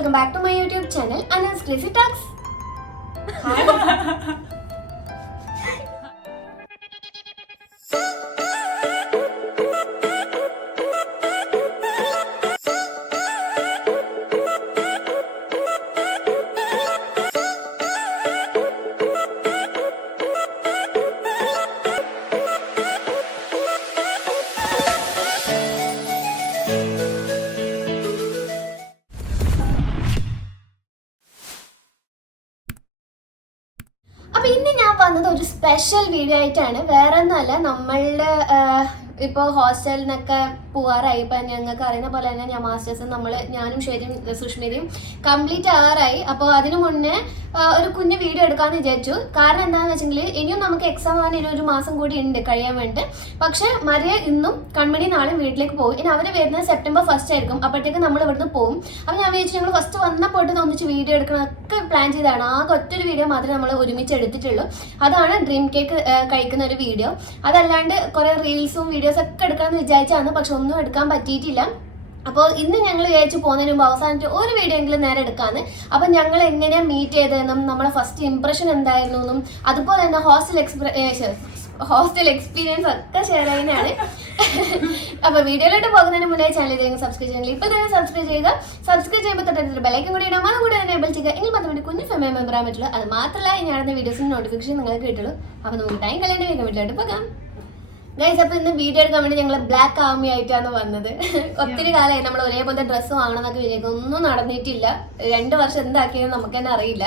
welcome back to my YouTube channel Anu's Crazy Talks. Hi. അപ്പോൾ ഇന്ന് ഞാൻ വന്നത് ഒരു സ്പെഷ്യൽ വീഡിയോ ആയിട്ടാണ്. വേറെ ഒന്നുമല്ല, നമ്മളുടെ ഇപ്പോൾ ഹോസ്റ്റലിൽ നിന്നൊക്കെ പോകാറായി. ഇപ്പം ഞങ്ങൾക്ക് അറിയുന്ന പോലെ തന്നെ ഞാൻ മാസ്റ്റേഴ്സ് ഞാനും ശ്വേതയും സുഷ്മിതയും കംപ്ലീറ്റ് ആവാറായി. അപ്പോൾ അതിനു മുന്നേ ഒരു കുഞ്ഞു വീഡിയോ എടുക്കാമെന്ന് വിചാരിച്ചു. കാരണം എന്താണെന്ന് വെച്ചെങ്കിൽ ഇനിയും നമുക്ക് എക്സാം ആകാൻ ഒരു മാസം കൂടി ഉണ്ട് കഴിയാൻ വേണ്ടി. പക്ഷേ മരിയ ഇന്നും കൺമണി നാളെയും വീട്ടിലേക്ക് പോകും. ഇനി അവർ വരുന്നത് September 1 ആയിരിക്കും. അപ്പോഴത്തേക്ക് നമ്മൾ ഇവിടുന്ന് പോകും. അപ്പോൾ ഞാൻ വിചാരിച്ചു ഞങ്ങൾ ഫസ്റ്റ് വന്നപ്പോട്ട് ഒന്നിച്ച് വീഡിയോ എടുക്കണമൊക്കെ പ്ലാൻ ചെയ്തതാണ്. ആകെ ഒറ്റൊരു വീഡിയോ മാത്രമേ നമ്മൾ ഒരുമിച്ച് എടുത്തിട്ടുള്ളൂ. അതാണ് ഡ്രീം കേക്ക് കഴിക്കുന്ന ഒരു വീഡിയോ. അതല്ലാണ്ട് കുറേ റീൽസും വീഡിയോസ് ഒക്കെ എടുക്കാമെന്ന് വിചാരിച്ചാണ്. പക്ഷെ ഒന്നും എടുക്കാൻ പറ്റിയിട്ടില്ല. അപ്പോൾ ഇന്ന് ഞങ്ങൾ വിചാരിച്ചു പോകുന്നതിന് മുമ്പ് അവസാനിച്ച് ഒരു വീഡിയോ എങ്കിലും നേരെ എടുക്കാമെന്ന്. അപ്പം ഞങ്ങൾ എങ്ങനെയാണ് മീറ്റ് ചെയ്തതെന്നും നമ്മളെ ഫസ്റ്റ് ഇംപ്രഷൻ എന്തായിരുന്നു എന്നും അതുപോലെ തന്നെ ഹോസ്റ്റൽ എക്സ്പീരിയൻസ് ഒക്കെ ഷെയർ ചെയ്യുന്നതാണ്. അപ്പോൾ വീഡിയോയിലോട്ട് പോകുന്നതിന് മുന്നേ ചാനൽ ചെയ്തെങ്കിൽ സബ്സ്ക്രൈബ് ചെയ്യണം. ഇപ്പോൾ തന്നെ സബ്സ്ക്രൈബ് ചെയ്യുക. സബ്സ്ക്രൈബ് ചെയ്യുമ്പോൾ തൊട്ടടുത്തൊരു ബെലൈക്കൻ കൂടി ഇടാം. അതുകൂടി എനേബിൾ ചെയ്യുക. എങ്കിൽ മാത്രമേ കുഞ്ഞു ഫാമിലി മെമ്പർ ആകാൻ പറ്റുള്ളൂ. അത് മാത്രമല്ല ഞാനിടുന്ന വീഡിയോസിന് നോട്ടിഫിക്കേഷൻ നിങ്ങൾക്ക് കിട്ടുള്ളൂ. അപ്പോൾ നമുക്ക് ടൈം കളയേണ്ട വേഗം വീട്ടിലോട്ട് പോകാം. ഗൈസ്, അപ്പോൾ ഇന്ന് വീഡിയോ എടുക്കാൻ വേണ്ടി ഞങ്ങൾ ബ്ലാക്ക് ആർമി ആയിട്ടാണ് വന്നത്. ഒത്തിരി കാലമായി നമ്മൾ ഒരേപോലത്തെ ഡ്രസ്സ് വാങ്ങണമെന്നൊക്കെ വിചാരിക്കും. ഒന്നും നടന്നിട്ടില്ല. 2 വർഷം എന്താക്കിയെന്ന് നമുക്ക് തന്നെ അറിയില്ല.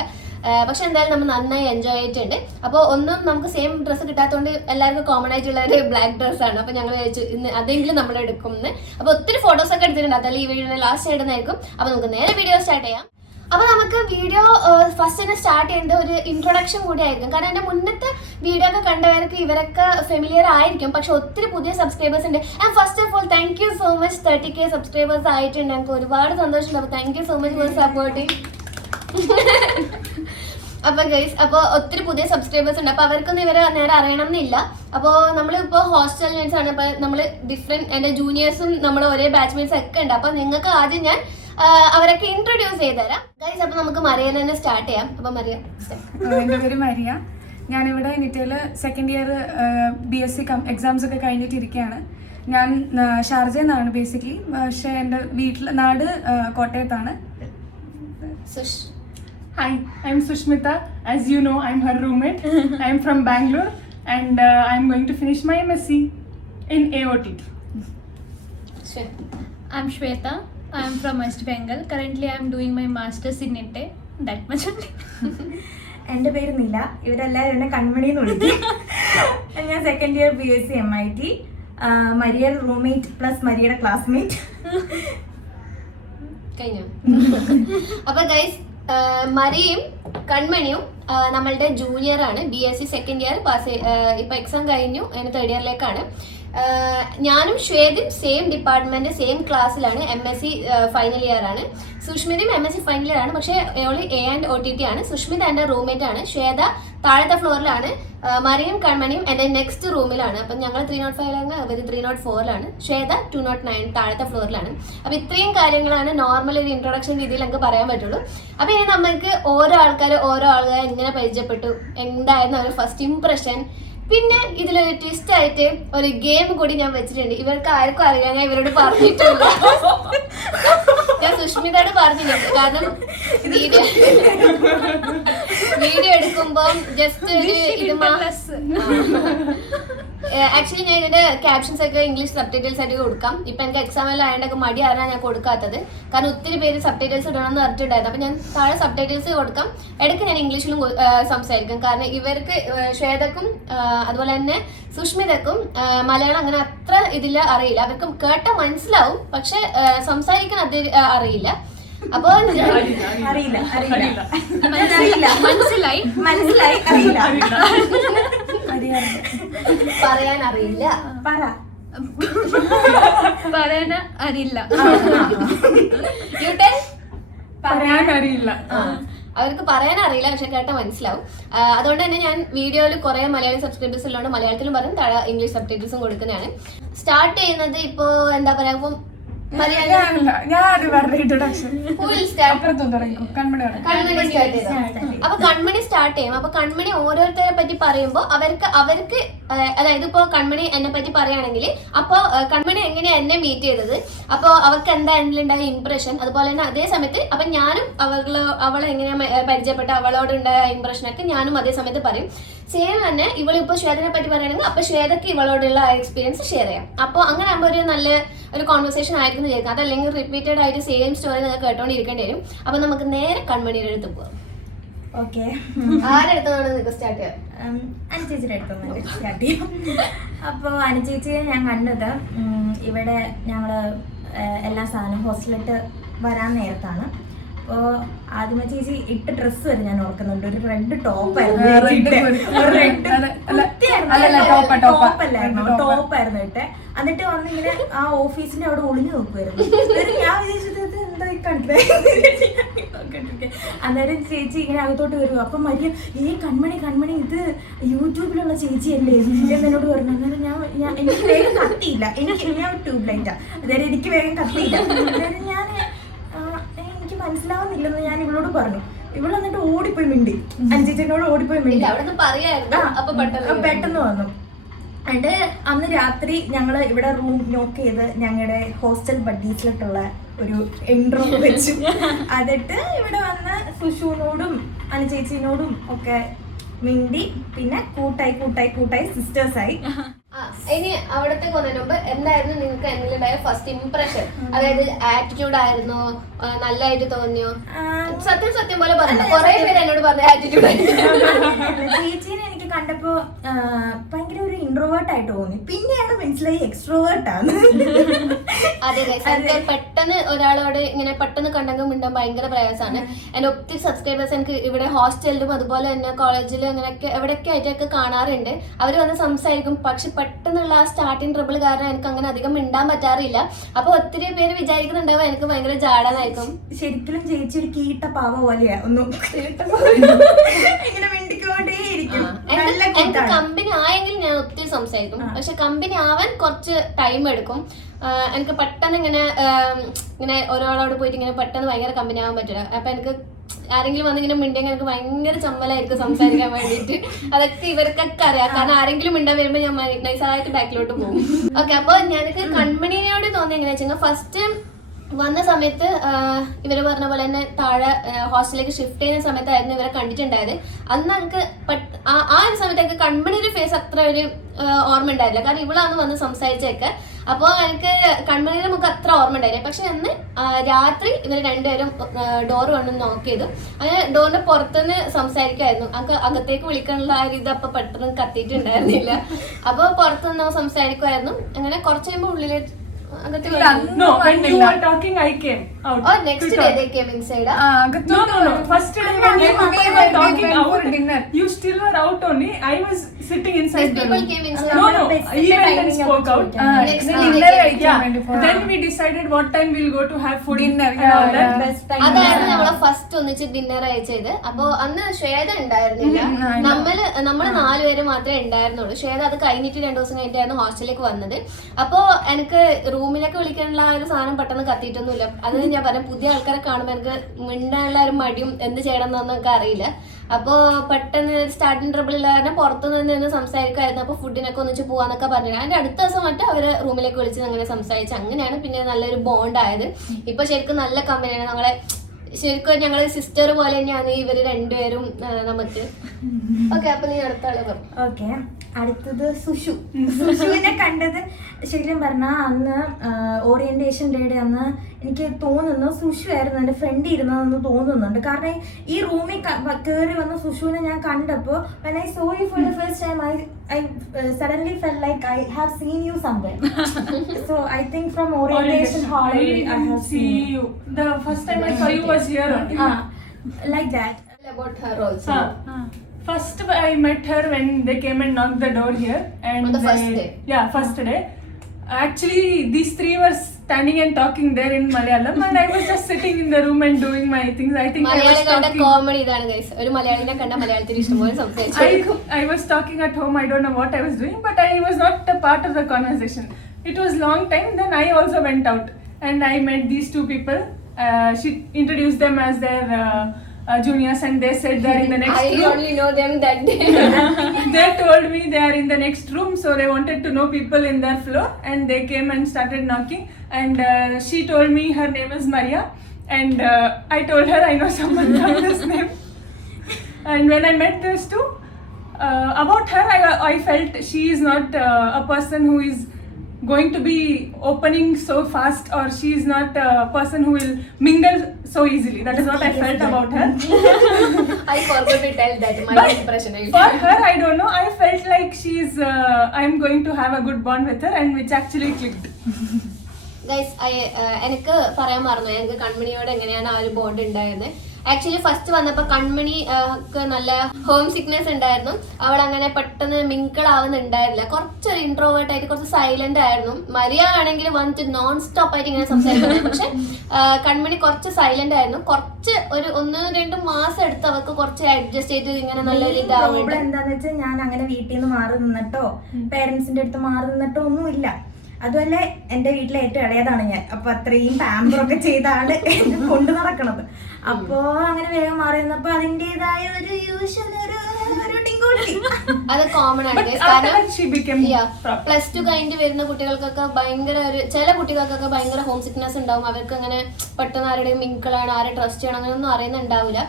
പക്ഷെ എന്തായാലും നമ്മൾ നന്നായി എൻജോയ് ചെയ്തിട്ടുണ്ട്. അപ്പോൾ ഒന്നും നമുക്ക് സെയിം ഡ്രസ്സ് കിട്ടാത്തതുകൊണ്ട് എല്ലാവർക്കും കോമൺ ആയിട്ടുള്ള ഒരു ബ്ലാക്ക് ഡ്രസ്സാണ്. അപ്പോൾ ഞങ്ങൾ വിചാരിച്ചു ഇന്ന് അതെങ്കിലും നമ്മൾ എടുക്കുമെന്ന്. അപ്പോൾ ഒത്തിരി ഫോട്ടോസൊക്കെ എടുത്തിട്ടുണ്ട്. അതല്ല ഈ വീഡിയോയുടെ ലാസ്റ്റ് ആയിട്ടായിരിക്കും. അപ്പോൾ നമുക്ക് നേരെ വീഡിയോ സ്റ്റാർട്ട് ചെയ്യാം. അപ്പോൾ നമുക്ക് വീഡിയോ ഫസ്റ്റ് തന്നെ സ്റ്റാർട്ട് ചെയ്യുന്നത് ഒരു ഇൻട്രൊഡക്ഷൻ കൂടി ആയിരിക്കും. കാരണം എൻ്റെ മുന്നത്തെ വീഡിയോ ഒക്കെ കണ്ടവർക്ക് ഇവരൊക്കെ ഫെമിലിയർ ആയിരിക്കും. പക്ഷെ ഒത്തിരി പുതിയ സബ്സ്ക്രൈബേഴ്സ് ഉണ്ട്. And first of all thank you so much. 30K subscribers ആയിട്ടുണ്ട്. ഞങ്ങൾക്ക് ഒരുപാട് സന്തോഷമുണ്ട്. അപ്പോൾ thank you so much for supporting. അപ്പോൾ ഗൈസ്, അപ്പോൾ ഒത്തിരി പുതിയ സബ്സ്ക്രൈബേഴ്സ് ഉണ്ട്. അപ്പോൾ അവർക്കൊന്നും ഇവരെ നേരെ അറിയണം എന്നില്ല. അപ്പോൾ നമ്മളിപ്പോൾ ഹോസ്റ്റൽ മേറ്റ്സ് ആണ്. അപ്പോൾ നമ്മൾ ഡിഫറെൻറ്റ് എൻ്റെ ജൂനിയേഴ്സും നമ്മൾ ഒരേ ബാച്ച്മേറ്റ്സ് ഒക്കെ ഉണ്ട്. അപ്പോൾ നിങ്ങൾക്ക് ആദ്യം ഞാൻ അവരൊക്കെ ഇൻട്രൊഡ്യൂസ് ചെയ്തുതരാം. ഗൈസ്, അപ്പോൾ നമുക്ക് മരിയനെ തന്നെ സ്റ്റാർട്ട് ചെയ്യാം. അപ്പോൾ മരിയ. എൻ്റെ പേര് മരിയ. ഞാനിവിടെ നിറ്റയിൽ സെക്കൻഡ് ഇയർ BSc എക്സാംസ് ഒക്കെ കഴിഞ്ഞിട്ടിരിക്കുകയാണ്. ഞാൻ ഷാർജയിൽ നിന്നാണ് ബേസിക്കലി. പക്ഷേ എൻ്റെ നാട് കോട്ടയത്താണ്. Hi, I'm Sushmita. As you know, I'm her roommate. I'm from Bangalore and I'm going to finish my MSc in AOT. I'm Shweta. I'm from West Bengal. Currently, I'm doing my masters in NIT. That much only. എൻ്റെ പേര് നില. ഇവരെല്ലാവരും എന്നെ കൺമണി എന്ന് വിളിക്കും. ഞാൻ second year BSc MIT. മരിയയുടെ roommate plus മരിയയുടെ ക്ലാസ്മേറ്റ്. കഴിഞ്ഞു. അപ്പോൾ ഗൈസ്, മരിയും കൺമണിയും നമ്മളുടെ ജൂനിയർ ആണ്. BSc second year pass. ഇപ്പോൾ എക്സാം കഴിഞ്ഞു. അതിന് 3rd ഇയറിലേക്കാണ്. ഞാനും ശ്വേതയും സെയിം ഡിപ്പാർട്ട്മെന്റ് സെയിം ക്ലാസ്സിലാണ്. MSc ഫൈനൽ ഇയർ ആണ്. സുഷ്മിതയും MSc ഫൈനൽ ഇയർ ആണ്. പക്ഷേ ഓളി A and OTT ആണ്. സുഷ്മിത എൻ്റെ റൂംമേറ്റ് ആണ്. ശ്വേത താഴത്തെ ഫ്ലോറിലാണ്. മരിയും കൺമണിയും എൻ്റെ നെക്സ്റ്റ് റൂമിലാണ്. അപ്പം ഞങ്ങൾ 305 അവർ 304 ശ്വേത 209 താഴത്തെ ഫ്ലോറിലാണ്. അപ്പോൾ ഇത്രയും കാര്യങ്ങളാണ് നോർമൽ ഒരു ഇൻട്രൊഡക്ഷൻ രീതിയിൽ നമുക്ക് പറയാൻ പറ്റുള്ളൂ. അപ്പോൾ ഇനി നമുക്ക് ഓരോ ആൾക്കാരെ എങ്ങനെ പരിചയപ്പെട്ടു, എന്തായിരുന്നു അവരുടെ ഫസ്റ്റ് ഇംപ്രഷൻ. പിന്നെ ഇതിലൊരു ട്വിസ്റ്റ് ആയിട്ട് ഒരു ഗെയിം കൂടി ഞാൻ വെച്ചിട്ടുണ്ട്. ഇവർക്ക് ആർക്കും അറിയാൻ ഞാൻ ഇവരോട് പറഞ്ഞിട്ടില്ല. ഞാൻ സുഷ്മിതയോട് പറഞ്ഞിട്ടുണ്ട്. കാരണം വീഡിയോ എടുക്കുമ്പോൾ ജസ്റ്റ് ഒരു ആക്ച്വലി ഞാൻ ഇതിന്റെ ക്യാപ്ഷൻസ് ഒക്കെ ഇംഗ്ലീഷ് സബ്ടൈറ്റിൽസ് ആയിട്ട് കൊടുക്കാം. ഇപ്പൊ എനിക്ക് എക്സാം എല്ലാം ആയതൊക്കെ മടിയാറാണ് ഞാൻ കൊടുക്കാത്തത്. കാരണം ഒത്തിരി പേര് സബ്ടൈറ്റിൽസ് ഇടണമെന്ന് പറഞ്ഞിട്ടുണ്ടായിരുന്നു. അപ്പൊ ഞാൻ താഴെ സബ്ടൈറ്റിൽസ് കൊടുക്കാം. ഇടയ്ക്ക് ഞാൻ ഇംഗ്ലീഷിലും സംസാരിക്കും. കാരണം ഇവർക്ക് ശ്വേതക്കും അതുപോലെ തന്നെ സുഷ്മിതക്കും മലയാളം അങ്ങനെ അത്ര ഇതിൽ അറിയില്ല. അവർക്ക് കേട്ട മനസ്സിലാവും, പക്ഷെ സംസാരിക്കാൻ അത് അറിയില്ല. അപ്പൊ മനസ്സിലായി പറയാൻ അറിയില്ല. പറയാൻ അറിയില്ല. അവർക്ക് പറയാൻ അറിയില്ല, പക്ഷെ കേട്ട മനസ്സിലാവും. അതുകൊണ്ട് തന്നെ ഞാൻ വീഡിയോയിൽ കുറെ മലയാളി സബ്സ്ക്രൈബേഴ്സ് ഉള്ളതുകൊണ്ട് മലയാളത്തിലും പറയും, താഴെ ഇംഗ്ലീഷ് സബ്ടൈറ്റിൽസും കൊടുക്കുന്നതാണ്. സ്റ്റാർട്ട് ചെയ്യുന്നത് ഇപ്പോൾ എന്താ പറയാ, ഇപ്പം ഞാൻ അത് പറഞ്ഞ ഇൻട്രൊഡക്ഷൻ Who will start? അപ്പുറത്തും തുടങ്ങിക്കോ. കൺമണി പറയാം. കൺമണി സ്റ്റാർട്ട് ചെയ്തു. അപ്പൊ കൺമണി സ്റ്റാർട്ട് ചെയ്യും. അപ്പൊ കൺമണി ഓരോരുത്തരെ പറ്റി പറയുമ്പോ അവർക്ക് അതായത് ഇപ്പൊ കൺമണി എന്നെ പറ്റി പറയുകയാണെങ്കിൽ അപ്പൊ കൺമണി എങ്ങനെയാ എന്നെ മീറ്റ് ചെയ്തത്, അപ്പൊ അവർക്ക് എന്താ എന്നിലുണ്ടായ ഇംപ്രഷൻ, അതുപോലെ തന്നെ അതേ സമയത്ത് അപ്പൊ ഞാനും അവളെ എങ്ങനെയാ പരിചയപ്പെട്ട അവളോടുണ്ടായ ഇംപ്രഷൻ ഒക്കെ ഞാനും അതേ സമയത്ത് പറയും. സെയിം തന്നെ ഇവളിപ്പോ ശ്വേതനെ പറ്റി പറയുകയാണെങ്കിൽ അപ്പൊ ശ്വേതക്ക് ഇവളോടുള്ള എക്സ്പീരിയൻസ് ഷെയർ ചെയ്യാം. അപ്പൊ അങ്ങനെ ആകുമ്പോൾ ഒരു നല്ല ഒരു കോൺവെർസേഷൻ ആയിരിക്കും വിചാരിക്കും. അതല്ലെങ്കിൽ റിപ്പീറ്റഡ് ആയിട്ട് സെയിം സ്റ്റോറി നിങ്ങൾക്ക് കേട്ടോണ്ടിരിക്കേണ്ടി വരും. അപ്പൊ നമുക്ക് നേരെ കൺമണിയുടെ അടുത്ത് പോവാം. ഓക്കെ, ആരെടുത്താണ് നിങ്ങൾക്ക് സ്റ്റാർട്ട് ചെയ്യാം? അനുചേച്ചിയുടെ അടുത്തൊന്ന് സ്റ്റാർട്ട് ചെയ്യും. അപ്പോൾ അനുചേച്ചിയെ ഞാൻ കണ്ടത് ഇവിടെ ഞങ്ങൾ എല്ലാ സാധനവും ഹോസ്റ്റലിട്ട് വരാൻ നേരത്താണ്. അപ്പോൾ ആദ്യമേ ചേച്ചി ഇട്ട ഡ്രസ്സ് വരെ ഞാൻ ഓർക്കുന്നുണ്ട്. ഒരു റെഡ് ടോപ്പായിരുന്നു ടോപ്പായിരുന്നു ഇട്ടെ. എന്നിട്ട് വന്നിങ്ങനെ ആ ഓഫീസിന്റെ അവിടെ ഒളിഞ്ഞു നോക്കുമായിരുന്നു. ഞാൻ വിചാരിച്ചത് എന്താ കണ്ടിരിക്കെ. അന്നേരം ചേച്ചി ഇങ്ങനെ അകത്തോട്ട് വരുമോ. അപ്പൊ മരിയ ഈ കൺമണി ഇത് യൂട്യൂബിലുള്ള ചേച്ചിയല്ലേ എന്നോട് പറഞ്ഞു. അന്നേരം എനിക്ക് വേഗം കത്തിയില്ല. ഞാൻ ട്യൂബ് ലൈറ്റാ, അതായത് എനിക്ക് വേഗം കത്തിയില്ല. അന്നേരം എനിക്ക് മനസ്സിലാവുന്നില്ലെന്ന് ഞാൻ ഇവളോട് പറഞ്ഞു. ഇവള് എന്നിട്ട് ഓടിപ്പോയി മിണ്ടി, അനുചേച്ചിനോട് ഓടിപ്പോയി മിണ്ടി. പെട്ടെന്ന് വന്നു. എന്നിട്ട് അന്ന് രാത്രി ഞങ്ങൾ ഇവിടെ റൂം നോക്ക് ചെയ്ത് ഞങ്ങളുടെ ഹോസ്റ്റൽ ബഡ്ഡീസിലോട്ടുള്ള ഒരു ഇൻട്രോ വെച്ചു. എന്നിട്ട് ഇവിടെ വന്ന് സുഷുവിനോടും അനുചേച്ചിനോടും ഒക്കെ മിണ്ടി. പിന്നെ കൂട്ടായി സിസ്റ്റേഴ്സായി. ഇനി അവിടത്തേക്ക് വന്നതിന് മുമ്പ് എന്തായിരുന്നു നിങ്ങൾക്ക് എന്നിലുണ്ടായ ഫസ്റ്റ് ഇംപ്രഷൻ? അതായത് ആറ്റിറ്റ്യൂഡ് ആയിരുന്നോ, നല്ലതായിട്ട് തോന്നിയോ? സത്യം പോലെ പറഞ്ഞു. കുറെ പേര് എന്നോട് പറഞ്ഞു ആറ്റിറ്റ്യൂഡ് ചേച്ചീനെ എനിക്ക് കണ്ടപ്പോ ഭയങ്കര ഒരു ഇൻട്രോവേർട്ട് ആയിട്ട് തോന്നി. പിന്നെയാണ് മനസ്സിലായി എക്സ്ട്രോവേർട്ട് ആണ്. അതെ, പെട്ടെന്ന് ഒരാളോട് ഇങ്ങനെ പെട്ടെന്ന് കണ്ടെങ്കിൽ മിണ്ടാൻ ഭയങ്കര പ്രയാസമാണ്. എന്റെ ഒത്തിരി സബ്സ്ക്രൈബേഴ്സ് എനിക്ക് ഇവിടെ ഹോസ്റ്റലിലും അതുപോലെ തന്നെ കോളേജിലും അങ്ങനെയൊക്കെ എവിടെയൊക്കെ ആയിട്ടൊക്കെ കാണാറുണ്ട്. അവർ വന്ന് സംസാരിക്കും, പക്ഷെ പെട്ടെന്നുള്ള ആ സ്റ്റാർട്ടിങ് ട്രബിൾ കാരണം എനിക്ക് അങ്ങനെ അധികം മിണ്ടാൻ പറ്റാറില്ല. അപ്പൊ ഒത്തിരി പേര് വിചാരിക്കുന്നുണ്ടാവും എനിക്ക് ഭയങ്കര ജാടാനായിരിക്കും. ശരിക്കും ചേച്ചി ഒരു കീട്ട പാവ പോലെയാ. ഒന്നും ഇങ്ങനെ മിണ്ടിക്കൊണ്ടേയിരിക്കും. എനിക്ക് കമ്പനി ആയെങ്കിൽ ഞാൻ ഒത്തിരി സംസാരിക്കും, പക്ഷെ കമ്പനി ആവാൻ കുറച്ച് ടൈം എടുക്കും. എനിക്ക് പെട്ടെന്ന് ഇങ്ങനെ ഒരാളോട് പോയിട്ട് ഇങ്ങനെ പെട്ടെന്ന് ഭയങ്കര കമ്പനി ആവാൻ പറ്റില്ല. അപ്പൊ എനിക്ക് ആരെങ്കിലും വന്നിങ്ങനെ മിണ്ടിയെങ്കിൽ എനിക്ക് ഭയങ്കര ചമ്മലായിരിക്കും സംസാരിക്കാൻ വേണ്ടിയിട്ട്. അതൊക്കെ ഇവർക്കൊക്കെ അറിയാം, കാരണം ആരെങ്കിലും മിണ്ടാൻ വരുമ്പോ ഞാൻ നൈസായിട്ട് ബാക്കിലോട്ട് പോകും. ഓക്കെ, അപ്പൊ ഞങ്ങൾക്ക് കൺമണിയോട് തോന്നി എങ്ങനെയാ വെച്ചാൽ ഫസ്റ്റ് വന്ന സമയത്ത് ഇവര് പറഞ്ഞ പോലെ തന്നെ താഴെ ഹോസ്റ്റലിലേക്ക് ഷിഫ്റ്റ് ചെയ്യുന്ന സമയത്തായിരുന്നു ഇവരെ കണ്ടിട്ടുണ്ടായത്. അന്ന് എനിക്ക് ആ ഒരു സമയത്തൊക്കെ കൺമണിയുടെ ഫേസ് അത്ര ഒരു ഓർമ്മ ഉണ്ടായില്ല, കാരണം ഇവളാണ് വന്ന് സംസാരിച്ചൊക്കെ. അപ്പോൾ എനിക്ക് കൺമണിയുടെ മുഖം അത്ര ഓർമ്മ ഉണ്ടായില്ല. പക്ഷെ അന്ന് രാത്രി ഇവർ രണ്ടുപേരും ഡോർ വന്ന് നോക്ക് ചെയ്തു. അങ്ങനെ ഡോറിന്റെ പുറത്തുനിന്ന് സംസാരിക്കായിരുന്നു. അകത്തേക്ക് വിളിക്കാനുള്ള ആ ഇത് അപ്പൊ പെട്ടെന്ന് കത്തിയിട്ടുണ്ടായിരുന്നില്ല. അപ്പോൾ പുറത്തുനിന്ന് സംസാരിക്കുമായിരുന്നു. അങ്ങനെ കുറച്ച് കഴിയുമ്പോൾ ഉള്ളിൽ No, when you were talking, I came out. Oh, next day they came inside. No. First day when you were talking out, you still were out only. I was sitting inside the room. People came inside. No, he went and spoke out. Next Then we decided what time we'll go to have food. Dinner. അതായിരുന്നു നമ്മളെ first ഒന്നിച്ച് dinner അയച്ചത്. അപ്പൊ അന്ന് ശ്വേത ഉണ്ടായിരുന്നില്ല. നമ്മള് 4 പേര് മാത്രമേ ഉണ്ടായിരുന്നുള്ളൂ. ശ്വേത അത് കഴിഞ്ഞിട്ട് 2 ദിവസം കഴിഞ്ഞിട്ടായിരുന്നു ഹോസ്റ്റലിലേക്ക് വന്നത്. അപ്പൊ എനിക്ക് റൂമിലൊക്കെ വിളിക്കാനുള്ള ആ ഒരു സാധനം പെട്ടെന്ന് കത്തിയിട്ടൊന്നുമില്ല. അത് ഞാൻ പറയാം, പുതിയ ആൾക്കാരെ കാണുമ്പോൾ എനിക്ക് മിണ്ടാനുള്ള ഒരു മടിയും എന്ത് ചെയ്യണം എന്നൊന്നും എനിക്ക് അറിയില്ല. അപ്പോൾ പെട്ടെന്ന് സ്റ്റാർട്ടിങ് ട്രബിൾ ഉള്ള കാരണം പുറത്തുനിന്ന് സംസാരിക്കുമായിരുന്നു. അപ്പോൾ ഫുഡിനൊക്കെ ഒന്നിച്ച് പോവാന്നൊക്കെ പറഞ്ഞു. അതിന്റെ അടുത്ത ദിവസം മറ്റേ അവര് റൂമിലേക്ക് വിളിച്ച് അങ്ങനെ സംസാരിച്ച് അങ്ങനെയാണ് പിന്നെ നല്ലൊരു ബോണ്ട് ആയത്. ഇപ്പൊ ശരിക്കും നല്ല കമ്പനിയാണ്. നമ്മളെ ശരിക്കും ഞങ്ങള് സിസ്റ്റർ പോലെ തന്നെയാണ് ഇവര് രണ്ടുപേരും നമുക്ക്. ഓക്കെ, അപ്പൊ നീ അടുത്ത ആളെ പറഞ്ഞു. ഓക്കെ, അടുത്തത് സുഷുവിനെ കണ്ടത് ശരിക്കും പറഞ്ഞാൽ അന്ന് ഓറിയന്റേഷൻ ഡേയുടെ അന്ന് എനിക്ക് തോന്നുന്നു സുഷു ആയിരുന്നു എൻ്റെ ഫ്രണ്ട് ഇരുന്നതെന്ന് തോന്നുന്നുണ്ട്. കാരണം ഈ റൂമിൽ കയറി വന്ന സുഷുവിനെ ഞാൻ കണ്ടപ്പോൾ when I saw you for the first time I suddenly felt like I have seen you somewhere. So I think from orientation hall I have seen you. The first time I saw you was here only. Like that. About her also. First I met her when they came and knocked the door here. And on the first day. Yeah, first day. Actually, these 3 were standing and talking there in Malayalam, and I was just sitting in the room and doing my things. I think I was talking. Comedy ഇതാണ് guys. ഒരു മലയാളിനെ കണ്ട മലയാളത്തിൽ ഇഷ്ടംപോലെ സംസാരിച്ചു. I was talking at home. I don't know what I was doing, but I was not a part of the conversation. It was long time. Then I also went out. and I met these two people. She introduced them as their juniors, and they said they're in the next I room. only know them that day. They told me they are in the next room, so they wanted to know people in their floor, and they came and started knocking. And she told me her name is Maria, and I told her I know someone from this name. And when I met these two, about her, I felt she is not a person who is going to be opening so fast, or she is not a person who will mingle so easily. That is what I felt about her. I forgot to tell that my But impression. for her, I don't know, I felt like she's I'm going to have a good bond with her, and which actually clicked. Guys എനിക്ക് പറയാൻ മറന്നു ഞങ്ങൾക്ക് കൺമണിയോട് എങ്ങനെയാണ് ആ ഒരു bond ഉണ്ടായത്. Actually first വന്നപ്പോൾ കൺമണി നല്ല ഹോം സിക്നെസ് ഉണ്ടായിരുന്നു. അവൾ അങ്ങനെ പെട്ടെന്ന് മിങ്കിൾ ആവുന്നുണ്ടായിരുന്നില്ല. കുറച്ചൊരു ഇൻട്രോവേർട്ട് ആയിട്ട് കുറച്ച് സൈലന്റ് ആയിരുന്നു. മരിയ ആണെങ്കിൽ വന്നിട്ട് നോൺ സ്റ്റോപ്പ് ആയിട്ട് ഇങ്ങനെ സംസാരിക്കുന്നത്. പക്ഷെ കൺമണി കുറച്ച് സൈലന്റ് ആയിരുന്നു. കുറച്ച് ഒരു 1-2 മാസം എടുത്ത് അവർക്ക് കുറച്ച് അഡ്ജസ്റ്റ് ചെയ്ത് ഇങ്ങനെ നല്ലൊരു ഇതാവുന്നുണ്ട്. എന്താന്ന് വെച്ചാൽ ഞാൻ അങ്ങനെ വീട്ടിൽ നിന്ന് മാറി നിന്നിട്ടോ പേരൻസിന്റെ അടുത്ത് മാറി നിന്നിട്ടോ ഒന്നുമില്ല. അതുമല്ല എന്റെ വീട്ടിലെ ഏറ്റവും ഇളയതാണ് ഞാൻ. അപ്പൊ അത്രയും പാമ്പറൊക്കെ ചെയ്താണ് എന്നെ കൊണ്ടു നടക്കണത്. അപ്പോ അങ്ങനെ വേഗം മാറി നിന്നപ്പോ അതിന്റേതായ ഒരു യൂഷ്വൽ ഒരു ടിങ്കോട്ടി അത് കോമൺ ആണ്. But after that she became proper. +2 കഴിഞ്ഞ് വരുന്ന കുട്ടികൾക്കൊക്കെ ഭയങ്കര ചില കുട്ടികൾക്കൊക്കെ ഭയങ്കര ഹോം സിക്നെസ് ഉണ്ടാവും. അവർക്ക് അങ്ങനെ പെട്ടെന്ന് ആരുടെയും മിങ്കിളാണ്, ആരെ ട്രസ്റ്റ് ചെയ്യണം അങ്ങനെയൊന്നും അറിയുന്നുണ്ടാവില്ല.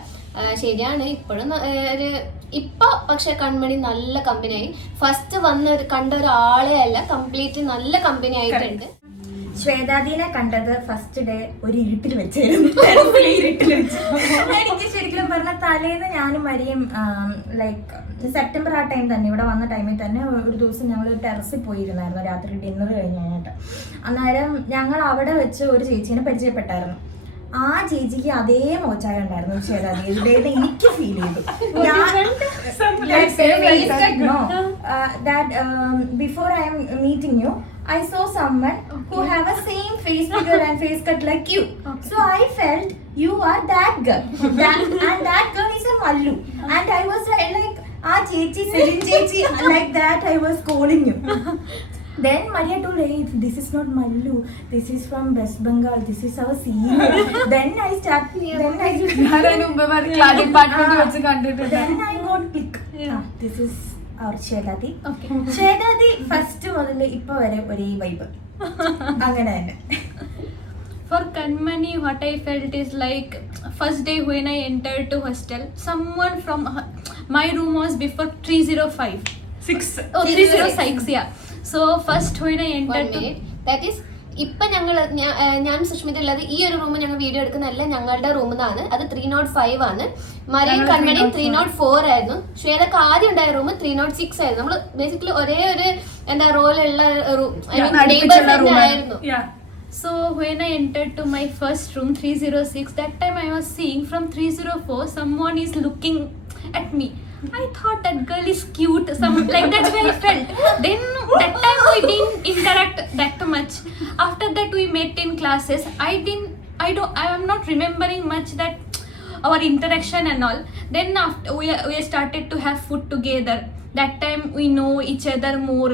ശരിയാണ്. ഇപ്പോഴും ഇപ്പൊ പക്ഷെ കൺമണി നല്ല കമ്പനിയായി. ഫസ്റ്റ് കണ്ട ഒരാളെ അല്ല, കംപ്ലീറ്റ്ലി നല്ല കമ്പനി ആയിട്ടുണ്ട്. ശ്വേതാദീനെ കണ്ടത് ഫസ്റ്റ് ഡേ ഒരു ഇരുട്ടിൽ വെച്ചായിരുന്നു. എനിക്ക് ശരിക്കും പറഞ്ഞ തലേന്ന് ഞാനും മരിയും ലൈക്ക് സെപ്റ്റംബർ ആ ടൈം തന്നെ ഇവിടെ വന്ന ടൈമിൽ തന്നെ ഒരു ദിവസം ഞങ്ങൾ ടെറസിൽ പോയിരുന്നായിരുന്നു രാത്രി ഡിന്നർ കഴിഞ്ഞായിട്ട്. അന്നേരം ഞങ്ങൾ അവിടെ വെച്ച് ഒരു ചേച്ചീനെ പരിചയപ്പെട്ടായിരുന്നു. ആ ചേച്ചിക്ക് അതേ മോച്ചായ ഉണ്ടായിരുന്നു ശ്വേതാദീയുടെ എനിക്ക് ഫീൽ ചെയ്തു. Before I M meeting you I saw someone who have a same face figure and face cut like you. So I felt you are that girl. And that girl is a Mallu. And I was like, Chechi, Selin Chechi, like that I was calling you. Then Maria told, hey, this is not Mallu. This is from West Bengal. This is our senior. Then I got click. This is our Shedadi. Shedadi first മുതൽ ഇപ്പൊ വരെ ഒരേ vibe അങ്ങനെ തന്നെ. For Kanmani, what I felt is like first day when I entered to hostel, someone from my room was before 305. 306, yeah. So first when I entered, that is ഇപ്പൊ ഞാൻ സുഷ്മിത ഉള്ളത് ഈ ഒരു റൂം ഞങ്ങൾ വീഡിയോ എടുക്കുന്നതല്ല, ഞങ്ങളുടെ റൂമിന്നാണ്. അത് 305 ആണ്. മരിയും കൺമണി 304 ആയിരുന്നു. ശ്വേതക്ക് ആദ്യം ഉണ്ടായ റൂം 306 ആയിരുന്നു. നമ്മള് ബേസിക്കലി ഒരേ ഒരു റോളുള്ള ആയിരുന്നു. So when I entered to my first room 306, that time I was seeing from 304 someone is looking at me. I thought that girl is cute, like that's why I felt. Then that time we didn't interact that much. After that we met in classes. I am not remembering much that our interaction and all. Then after we started to have food together. That time we know each other more,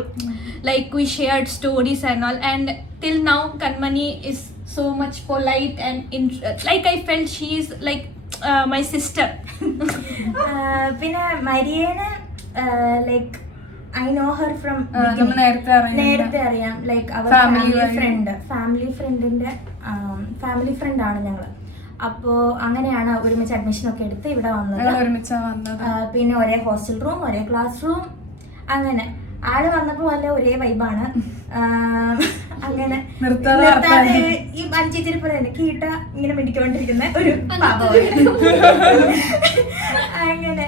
like we shared stories and all. And till now Kanmani is so much polite and like I felt she is like my sister. പിന്നെ മരിയനെ like I know her from നേരത്തെ അറിയാം. Like അവർ family friend ആണ് ഞങ്ങള്. അപ്പോ അങ്ങനെയാണ് ഒരുമിച്ച് admission ഒക്കെ എടുത്ത് ഇവിടെ വന്നത്. പിന്നെ ഒരേ ഹോസ്റ്റൽ റൂം, ഒരേ ക്ലാസ് റൂം, അങ്ങനെ ആള് വന്നപ്പോ വല്ല ഒരേ വൈബാണ്. അങ്ങനെ നിർത്താതെ ഈ അഞ്ചേച്ചിരി പോലെ തന്നെ കീട്ട ഇങ്ങനെ മിടിക്കൊണ്ടിരിക്കുന്ന ഒരു അങ്ങനെ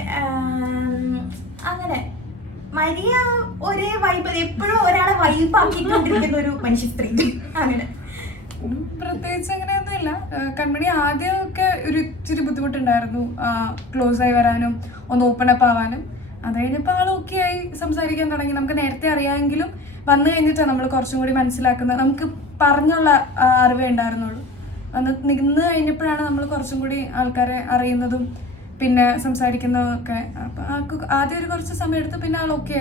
അങ്ങനെ മരിയ ഒരേ വൈബ്, എപ്പോഴും ഒരാളെ വൈബാക്കിക്കൊണ്ടിരിക്കുന്ന ഒരു മനുഷ്യ സ്ത്രീ. അങ്ങനെ പ്രത്യേകിച്ച് അങ്ങനെയൊന്നുമില്ല. കൺമണി ആദ്യമൊക്കെ ഒരു ഇച്ചിരി ബുദ്ധിമുട്ടുണ്ടായിരുന്നു ക്ലോസ് ആയി വരാനും ഒന്ന് ഓപ്പൺ അപ്പ് ആവാനും. അത് കഴിഞ്ഞപ്പോൾ ആൾ ഓക്കെ ആയി സംസാരിക്കാൻ തുടങ്ങി. നമുക്ക് നേരത്തെ അറിയാമെങ്കിലും വന്നു കഴിഞ്ഞിട്ടാണ് നമ്മൾ കുറച്ചും കൂടി മനസ്സിലാക്കുന്നത്. നമുക്ക് പറഞ്ഞുള്ള അറിവേ ഉണ്ടായിരുന്നുള്ളൂ. നിന്ന് കഴിഞ്ഞപ്പോഴാണ് നമ്മൾ കുറച്ചും കൂടി ആൾക്കാരെ അറിയുന്നതും പിന്നെ സംസാരിക്കുന്നതും ഒക്കെ. അപ്പം ആൾക്ക് ആദ്യം ഒരു കുറച്ച് സമയം എടുത്ത് പിന്നെ ആൾ ഓക്കെ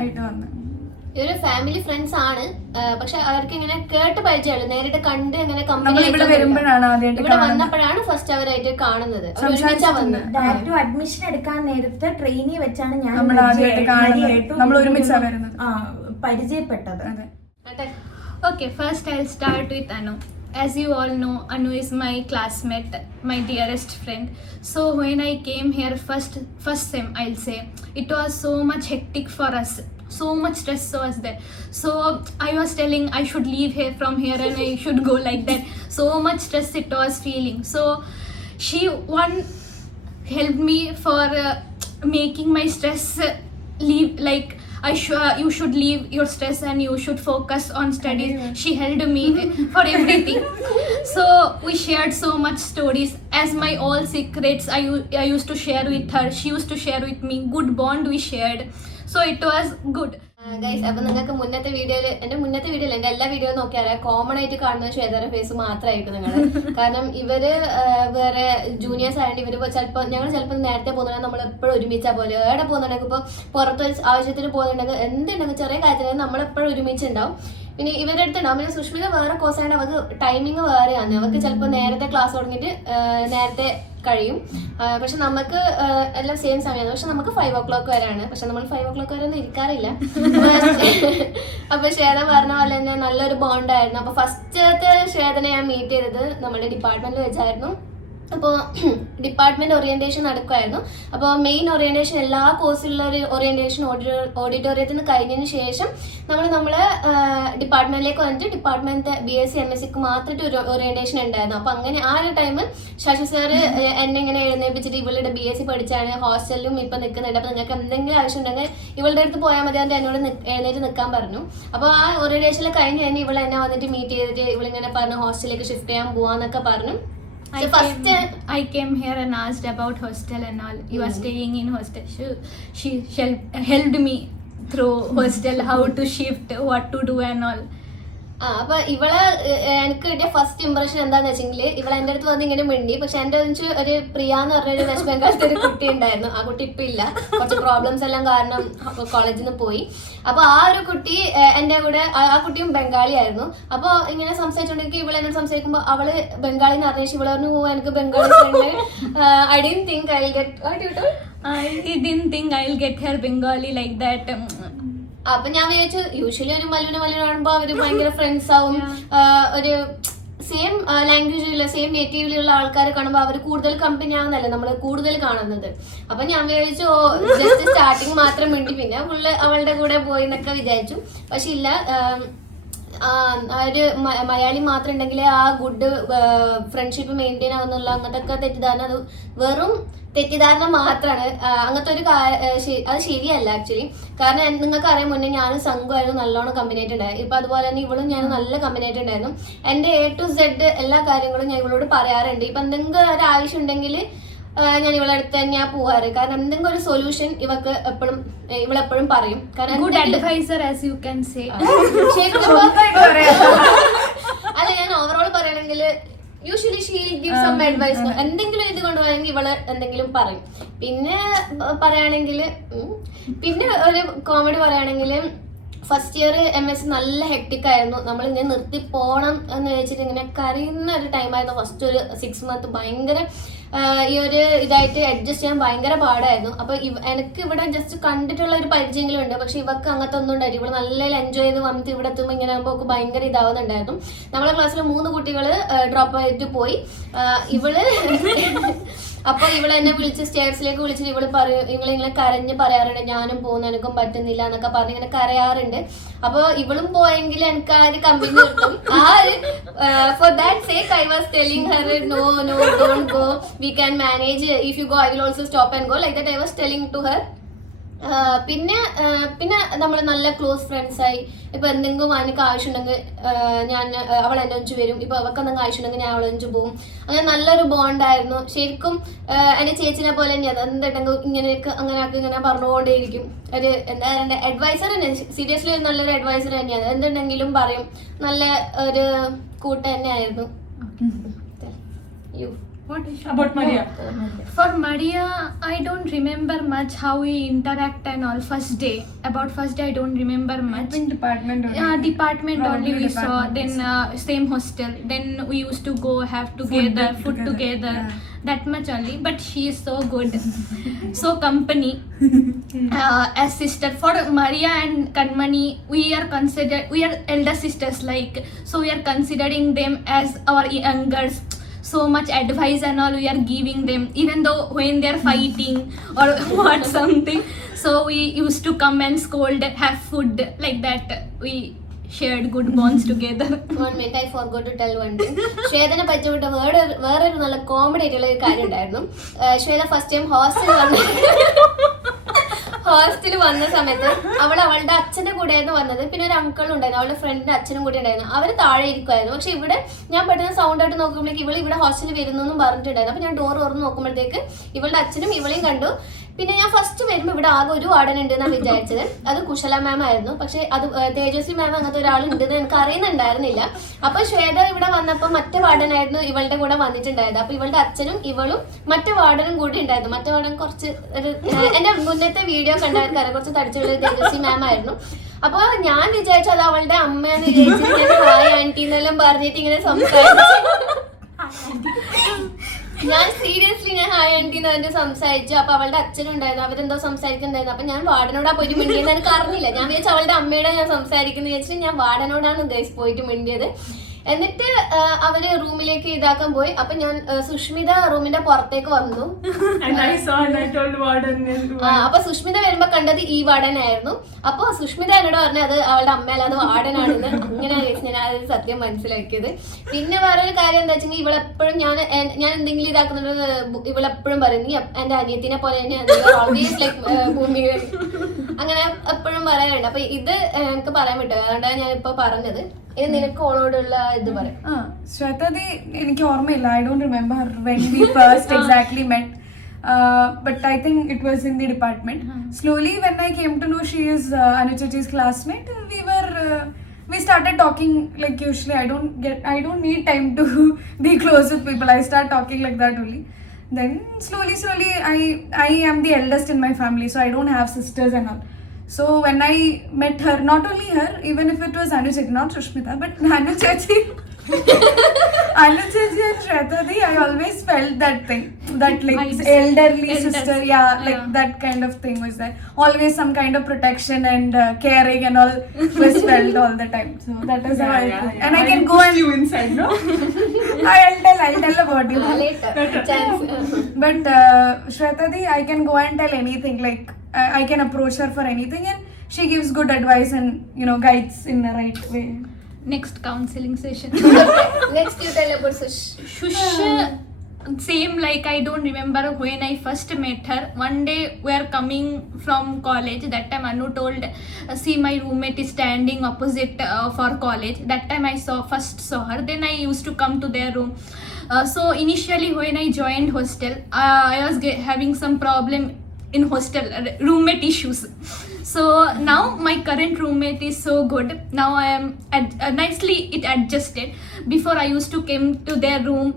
ആയിട്ട് വന്നു. ഇവര് ഫാമിലി ഫ്രണ്ട്സ് ആണ്, പക്ഷെ അവർക്ക് ഇങ്ങനെ കേട്ട് പരിചയമുള്ളൂ, നേരിട്ട് കണ്ട് ഇങ്ങനെ നമ്മൾ ഇവിടെ വരുമ്പോഴാണ് ആദ്യമായിട്ട് ഇവിടെ വന്നപ്പോഴാണ് ഫസ്റ്റ് അവരായിട്ട് കാണുന്നത്. ഡയറക്റ്റ് അഡ്മിഷൻ എടുക്കാൻ നേരത്തെ ട്രെയിനിൽ വെച്ചാണ് ഞാൻ നമ്മൾ ഒരുമിച്ചാണ് വരുന്നത്, പരിചയപ്പെട്ടത്. Okay, first I'll start with Anu. As you all know, Anu is my classmate, my dearest friend. So when I came here first sem, I'll say, it was so much hectic for us. So much stress was there. So I was telling I should leave here from here and I should go like that. So much stress it was feeling. So she helped me for making my stress leave, like you should leave your stress and you should focus on studies. She held me for everything. So we shared so much stories. As my all secrets I used to share with her, she used to share with me. Good bond we shared. So it was good. Guys, അപ്പൊ നിങ്ങൾക്ക് മുന്നത്തെ വീഡിയോയിൽ എന്റെ എല്ലാ video നോക്കിയാൽ common ആയിട്ട് കാണുന്ന ശ്വേതയുടെ face മാത്രമായിരിക്കും നിങ്ങൾ. കാരണം ഇവര് വേറെ ജൂനിയേഴ്സ് ആയതുകൊണ്ട് ഇവര് ഞങ്ങൾ ചിലപ്പോൾ നേരത്തെ പോകുന്നുണ്ടെങ്കിൽ നമ്മൾ എപ്പോഴും ഒരുമിച്ചാ പോലെ, എവിടെ പോകുന്നുണ്ടെങ്കിൽ ഇപ്പോൾ പുറത്ത് ആവശ്യത്തിന് പോകുന്നുണ്ടെങ്കിൽ എന്തുണ്ടെങ്കിൽ ചെറിയ കാര്യത്തിൽ നമ്മളെപ്പോഴും ഒരുമിച്ചുണ്ടാവും. പിന്നെ ഇവരുടെ അടുത്തുണ്ടാവും. പിന്നെ സുഷ്മിത വേറെ കോഴ്സാണ്, അവർക്ക് ടൈമിങ് വേറെയാണ്. അവർക്ക് ചിലപ്പോൾ നേരത്തെ ക്ലാസ് തുടങ്ങിയിട്ട് നേരത്തെ കഴിയും. പക്ഷെ നമുക്ക് എല്ലാം സെയിം സമയമാണ്. പക്ഷെ നമുക്ക് 5 o'clock വരെയാണ്. പക്ഷെ നമ്മൾ 5 o'clock വരെ ഒന്നും ഇരിക്കാറില്ല. അപ്പൊ ശ്വേത പറഞ്ഞ പോലെ തന്നെ നല്ലൊരു ബോണ്ടായിരുന്നു. അപ്പൊ ഫസ്റ്റത്തെ ശ്വേതനെ ഞാൻ മീറ്റ് ചെയ്തത് നമ്മുടെ ഡിപ്പാർട്ട്മെന്റിൽ വെച്ചായിരുന്നു. അപ്പോൾ ഡിപ്പാർട്ട്മെന്റ് ഓറിയന്റേഷൻ നടക്കുമായിരുന്നു. അപ്പോൾ മെയിൻ ഓറിയന്റേഷൻ എല്ലാ കോഴ്സിലുള്ള ഒരു ഓറിയന്റേഷൻ ഓഡിറ്റോറിയത്തിൽ നിന്ന് കഴിഞ്ഞതിന് ശേഷം നമ്മളെ ഡിപ്പാർട്ട്മെന്റിലേക്ക് വന്നിട്ട് ഡിപ്പാർട്ട്മെന്റ് BSc MSc മാത്രമായിട്ട് ഒരു ഓറിയന്റേഷൻ ഉണ്ടായിരുന്നു. അപ്പോൾ അങ്ങനെ ആ ഒരു ടൈമിൽ ശശി സാറ് എന്നെ ഇങ്ങനെ എഴുന്നേൽപ്പിച്ചിട്ട് ഇവളുടെ BSc പഠിച്ചാണ്, ഹോസ്റ്റലിലും ഇപ്പം നിൽക്കുന്നുണ്ട്, അപ്പോൾ നിങ്ങൾക്ക് എന്തെങ്കിലും ആവശ്യം ഉണ്ടെങ്കിൽ ഇവളുടെ അടുത്ത് പോയാൽ മതി, അതിൻ്റെ എന്നോട് എഴുന്നേറ്റ് നിൽക്കാൻ പറഞ്ഞു. അപ്പോൾ ആ ഓറിയന്റേഷനിൽ കഴിഞ്ഞ് കഴിഞ്ഞ് ഇവളെ എന്നെ വന്നിട്ട് മീറ്റ് ചെയ്തിട്ട് ഇവളിങ്ങനെ പറഞ്ഞു ഹോസ്റ്റലിലേക്ക് ഷിഫ്റ്റ് ചെയ്യാൻ പോവാന്നൊക്കെ പറഞ്ഞു. I came here and asked about hostel and all. You are staying in hostel. She helped me through hostel, how to shift, what to do and all. അപ്പൊ ഇവളെ എനിക്ക് കിട്ടിയ ഫസ്റ്റ് ഇംപ്രഷൻ എന്താന്ന് വെച്ചെങ്കിൽ ഇവളെ എൻ്റെ അടുത്ത് വന്ന് ഇങ്ങനെ മിണ്ടി. പക്ഷെ എൻ്റെ ഒരു പ്രിയ എന്ന് പറഞ്ഞൊരു വെസ്റ്റ് ബംഗാളത്തെ ഒരു കുട്ടി ഉണ്ടായിരുന്നു. ആ കുട്ടി ഇപ്പം ഇല്ല, കുറച്ച് പ്രോബ്ലംസ് എല്ലാം കാരണം കോളേജിൽ നിന്ന് പോയി. അപ്പൊ ആ ഒരു കുട്ടി എൻ്റെ കൂടെ, ആ കുട്ടിയും ബംഗാളി ആയിരുന്നു. അപ്പൊ ഇങ്ങനെ സംസാരിച്ചോണ്ടെങ്കിൽ ഇവളെ എന്നോട് സംസാരിക്കുമ്പോൾ അവള് ബംഗാളി എന്ന് അറിഞ്ഞ ഇവളെ പറഞ്ഞു എനിക്ക് Bengali I didn't think I'll get her Bengali like that. അപ്പൊ ഞാൻ വിചാരിച്ചു യൂഷ്വലി ഒരു മലയാളം കാണുമ്പോ അവര് ഭയങ്കര ഫ്രണ്ട്സ് ആവും, ഒരു സെയിം ലാംഗ്വേജിലുള്ള സെയിം നേറ്റീവിലുള്ള ആൾക്കാരെ കാണുമ്പോൾ അവർ കൂടുതൽ കമ്പനി ആവുന്നല്ലേ നമ്മൾ കൂടുതൽ കാണുന്നത്. അപ്പൊ ഞാൻ വിചാരിച്ചു ജസ്റ്റ് സ്റ്റാർട്ടിങ് മാത്രം വേണ്ടി പിന്നെ ഫുള്ള് അവളുടെ കൂടെ പോയി എന്നൊക്കെ വിചാരിച്ചു. പക്ഷെ ഇല്ല, ഒരു മലയാളി മാത്രം ഉണ്ടെങ്കിൽ ആ ഗുഡ് ഫ്രണ്ട്ഷിപ്പ് മെയിൻറ്റെയിൻ ആവുന്നുള്ള അങ്ങനത്തെ തെറ്റിദ്ധാരണ അത് വെറും തെറ്റിദ്ധാരണ മാത്രമാണ്. അങ്ങനത്തെ ഒരു അത് ശരിയല്ല ആക്ച്വലി. കാരണം നിങ്ങൾക്ക് അറിയാൻ മുന്നേ ഞാനും സംഘമായിരുന്നു നല്ലോണം കമ്പനിയായിട്ട് ഉണ്ടായിരുന്നു. ഇപ്പൊ അതുപോലെ തന്നെ ഇവളും ഞാൻ നല്ല കമ്പനിയായിട്ട് ഉണ്ടായിരുന്നു. എൻ്റെ A to Z എല്ലാ കാര്യങ്ങളും ഞാൻ ഇവളോട് പറയാറുണ്ട്. ഇപ്പൊ എന്തെങ്കിലും ഒരു ആവശ്യം ഉണ്ടെങ്കിൽ ഞാൻ ഇവളെ അടുത്ത് തന്നെയാ പോവാറ്. കാരണം എന്തെങ്കിലും ഒരു സൊല്യൂഷൻ ഇവളെപ്പോഴും പറയും. കാരണം good advisor as you can say. അല്ല, ഞാൻ ഓവറോൾ പറയുകയാണെങ്കിൽ usually she'll give some advice. എന്തെങ്കിലും ഇത് കൊണ്ടുപോയെങ്കിൽ ഇവള് എന്തെങ്കിലും പറയും. പിന്നെ ഒരു കോമഡി പറയുകയാണെങ്കിൽ ഫസ്റ്റ് ഇയർ MSc നല്ല ഹെക്ടിക് ആയിരുന്നു. നമ്മളിങ്ങനെ നിർത്തി പോകണം എന്ന് വെച്ചിട്ട് ഇങ്ങനെ കരയുന്ന ഒരു ടൈമായിരുന്നു. ഫസ്റ്റ് ഒരു 6 month ഭയങ്കര ഈ ഒരു ഇതായിട്ട് അഡ്ജസ്റ്റ് ചെയ്യാൻ ഭയങ്കര പാടായിരുന്നു. അപ്പൊ എനിക്ക് ഇവിടെ ജസ്റ്റ് കണ്ടിട്ടുള്ള ഒരു പരിചയങ്ങളും ഉണ്ട്. പക്ഷെ ഇവർക്ക് അങ്ങനത്തെ ഒന്നും ഉണ്ടായിരുന്നു. ഇവിടെ നല്ല എൻജോയ് ചെയ്ത് വന്നിട്ട് ഇവിടെ എത്തുമ്പോൾ ഇങ്ങനെ ആകുമ്പോൾ ഭയങ്കര ഇതാവുന്നുണ്ടായിരുന്നു. നമ്മളെ ക്ലാസ്സിൽ 3 കുട്ടികൾ ഡ്രോപ്പ് ആയിട്ട് പോയി. അപ്പൊ ഇവളെ എന്നെ വിളിച്ച് സ്റ്റേഴ്സിലേക്ക് വിളിച്ചിട്ട് ഇവളിങ്ങനെ കരഞ്ഞ് പറയാറുണ്ട് ഞാനും പോകുന്ന എനിക്കും പറ്റുന്നില്ല എന്നൊക്കെ പറഞ്ഞ് ഇങ്ങനെ കരയാറുണ്ട്. അപ്പൊ ഇവളും പോയെങ്കിൽ എനിക്ക് ആ ഒരു കമ്പനി കിട്ടും. For that sake I was telling Har no don't go, we can manage, if you go I will also stop and go, like that I was telling to her. പിന്നെ നമ്മൾ നല്ല ക്ലോസ് ഫ്രണ്ട്സ് ആയി. ഇപ്പൊ എന്തെങ്കിലും എനിക്ക് ആവശ്യമുണ്ടെങ്കിൽ അവൾ എന്നെ ഒഞ്ചു വരും. ഇപ്പൊ അവൾക്ക് എന്തെങ്കിലും ആവശ്യമുണ്ടെങ്കിൽ ഞാൻ അവളെ ഒഞ്ചു പോകും. അങ്ങനെ നല്ലൊരു ബോണ്ടായിരുന്നു. ശരിക്കും എന്റെ ചേച്ചിനെ പോലെ തന്നെയാണ്. എന്തുണ്ടെങ്കിൽ ഇങ്ങനെയൊക്കെ ഇങ്ങനെ പറഞ്ഞുകൊണ്ടേയിരിക്കും. ഒരു എന്താ പറയുക, അഡ്വൈസർ തന്നെ, സീരിയസ്ലി ഒരു നല്ലൊരു അഡ്വൈസർ തന്നെയാണ്. എന്തുണ്ടെങ്കിലും പറയും. നല്ല ഒരു കൂട്ട് തന്നെയായിരുന്നു. What is About Maria. For Maria, I don't remember much how we interact and all. First day, I don't remember I much. think department only. Department Probably only we saw. department. Then same hostel. Then we used to go have together, food together. Yeah. That much only. But she is so good, so company. As sister for Maria and Kanmani, we are elder sisters. Like, so we are considering them as our youngers. So much advice and all we are giving them, even though when they are fighting or what something. So we used to come and scold, have food like that. We shared good bonds together. 1 minute, I forgot to tell one thing. ശ്വേതനെ പറ്റിവിട്ട വേറൊരു നല്ല comedy ആയിട്ടുള്ള ഒരു കാര്യം ഉണ്ടായിരുന്നു. Shweta first time ഹോസ്റ്റലിൽ വന്ന സമയത്ത് അവളുടെ അച്ഛന്റെ കൂടെയായിരുന്നു വന്നത്. പിന്നെ ഒരു അങ്കിളും ഉണ്ടായിരുന്നു, അവളുടെ ഫ്രണ്ടിന്റെ അച്ഛനും കൂടി ഉണ്ടായിരുന്നു. അവര് താഴെ ഇരിക്കുമായിരുന്നു. പക്ഷെ ഇവിടെ ഞാൻ പെട്ടെന്ന് സൗണ്ട് ആയിട്ട് നോക്കുമ്പോഴേക്ക് ഇവിടെ ഹോസ്റ്റലിൽ വരുന്നു എന്നും പറഞ്ഞിട്ടുണ്ടായിരുന്നു. അപ്പൊ ഞാൻ ഡോർ തുറന്ന് നോക്കുമ്പോഴത്തേക്ക് ഇവളുടെ അച്ഛനും ഇവളെയും കണ്ടു. പിന്നെ ഞാൻ ഫസ്റ്റ് വരുമ്പോൾ ഇവിടെ ആകെ ഒരു വാർഡൻ ഉണ്ട് എന്നാണ് വിചാരിച്ചത്. അത് കുശല മാം ആയിരുന്നു. പക്ഷെ അത് തേജസ്വി മാം അങ്ങനത്തെ ഒരാളുണ്ടെന്ന് എനിക്ക് അറിയുന്നുണ്ടായിരുന്നില്ല. അപ്പൊ ശ്വേത ഇവിടെ വന്നപ്പോൾ മറ്റേ വാർഡനായിരുന്നു ഇവളുടെ കൂടെ വന്നിട്ടുണ്ടായത്. അപ്പൊ ഇവളുടെ അച്ഛനും ഇവളും മറ്റേ വാർഡനും കൂടി ഉണ്ടായിരുന്നു. മറ്റേ വാർഡൻ കുറച്ച് എന്റെ മുന്നത്തെ വീഡിയോ കണ്ടവർക്കാരെ കുറച്ച് തടിച്ചുള്ള തേജസ്വി മാം ആയിരുന്നു. അപ്പൊ ഞാൻ വിചാരിച്ചു അത് അവളുടെ അമ്മയെന്ന് വിചാരിച്ചിട്ട് ഹായ് ആന്റി എന്നെല്ലാം പറഞ്ഞിട്ട് ഇങ്ങനെ സംസാരിച്ചു. ഞാൻ സീരിയസ്ലി ഹായ് ആന്റി എന്ന് പറഞ്ഞിട്ട് സംസാരിച്ചു. അപ്പൊ അവളുടെ അച്ഛനുണ്ടായിരുന്നു, അവരെന്തോ സംസാരിക്കുന്നുണ്ടായിരുന്നു. അപ്പൊ ഞാൻ വാർഡനോടാ പോയിട്ട് മിണ്ടിയെന്ന് എനിക്ക് അറിഞ്ഞില്ല. ഞാൻ വിചാരിച്ചു അവളുടെ അമ്മയോടെ ഞാൻ സംസാരിക്കുന്നു വിചാരിച്ചിട്ട് ഞാൻ വാർഡനോടാണ് ഗൈസ് പോയിട്ട് മിണ്ടിയത്. എന്നിട്ട് അവര് റൂമിലേക്ക് ഇതാക്കാൻ പോയി. അപ്പൊ ഞാൻ സുഷ്മിത റൂമിന്റെ പുറത്തേക്ക് വന്നു. And I saw and I told warden. അപ്പൊ സുഷ്മിത വരുമ്പോ കണ്ടത് ഈ വാർഡനായിരുന്നു. അപ്പൊ സുഷ്മിത എന്നോട് പറഞ്ഞു അത് അവളുടെ അമ്മയല്ല, അത് വാർഡനാണെന്ന്. അങ്ങനെ ഞാൻ അത് സത്യം മനസ്സിലാക്കിയത്. പിന്നെ വേറൊരു കാര്യം എന്താ വെച്ചെങ്കിൽ ഇവളെപ്പോഴും ഞാൻ എന്തെങ്കിലും ഇതാക്കുന്നുണ്ട് ഇവളെപ്പോഴും പറയും നീ എന്റെ അനിയത്തിനെ പോലെ തന്നെ ഓൾവേസ് ലൈക്ക് ഭൂമി അങ്ങനെ എപ്പോഴും പറയാനുണ്ട്. അപ്പൊ ഇത് എനിക്ക് പറയാൻ പറ്റും, അതുകൊണ്ടാണ് ഞാൻ ഇപ്പൊ പറഞ്ഞത്. ഇത് നിനക്ക് ഓളോടുള്ള ഇത് പറയും. ശ്വേതതി എനിക്ക് ഓർമ്മയില്ല. I don't remember when we first exactly met. But I think it was in the department. Slowly when I came to know she is Anu Chachi's classmate, we started talking like usually. I don't need time to be close with people. I start talking like that only. Then slowly I am the eldest in my family, so I don't have sisters and all. So when I met her, not only her, even if it was Anu Chachi, not Sushmita, but Anu Chachi, Anu Chachi and Shwetadi, I always felt that thing, that like elderly sister, like that kind of thing was there. Always some kind of protection and caring and all was felt all the time. So that is how I feel. And I can go and you inside, no? I'll tell about you. Later. Chance. But Shwetadi, I can go and tell anything. Like I can approach her for anything, and she gives good advice and guides in the right way. Next counseling session. Next you tell about Sush. Shush. Same like I don't remember when I first met her. One day we are coming from college. That time Anu told, see my roommate is standing opposite for college. That time I first saw her. Then I used to come to their room. So initially when I joined hostel, I was having some problem in hostel, roommate issues. So now my current roommate is so good. Now I am nicely it adjusted. Before I used to came to their room,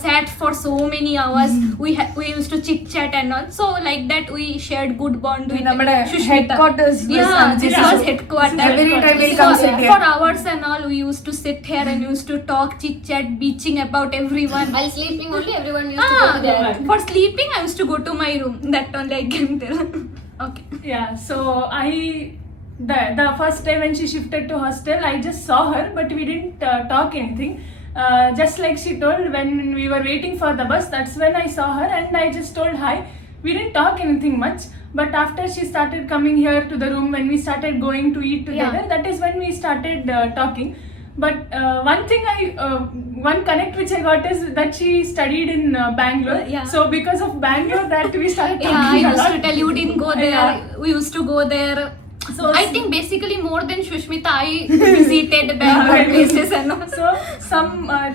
sat for so many hours. We used to chit chat and all. So like that we shared good bond with Shushmita. Headquarters was This was headquarters. Every time we'll come sit here. For hours and all we used to sit here and used to talk, chit chat, bitching about everyone. While sleeping only everyone used to go to their room. For sleeping I used to go to my room. That only I can tell. Okay. Yeah, so the first time when she shifted to hostel, I just saw her, but we didn't talk anything. Just like she told, when we were waiting for the bus, that's when I saw her and I just told hi. We didn't talk anything much, but after she started coming here to the room, when we started going to eat together, that is when we started talking. But one connect which I got is that she studied in Bangalore. So because of Bangalore, that we started talking I a used lot. to tell you didn't go there. Yeah. We used to go there. So I think basically more than Shushmita, I visited Bangalore places and all. So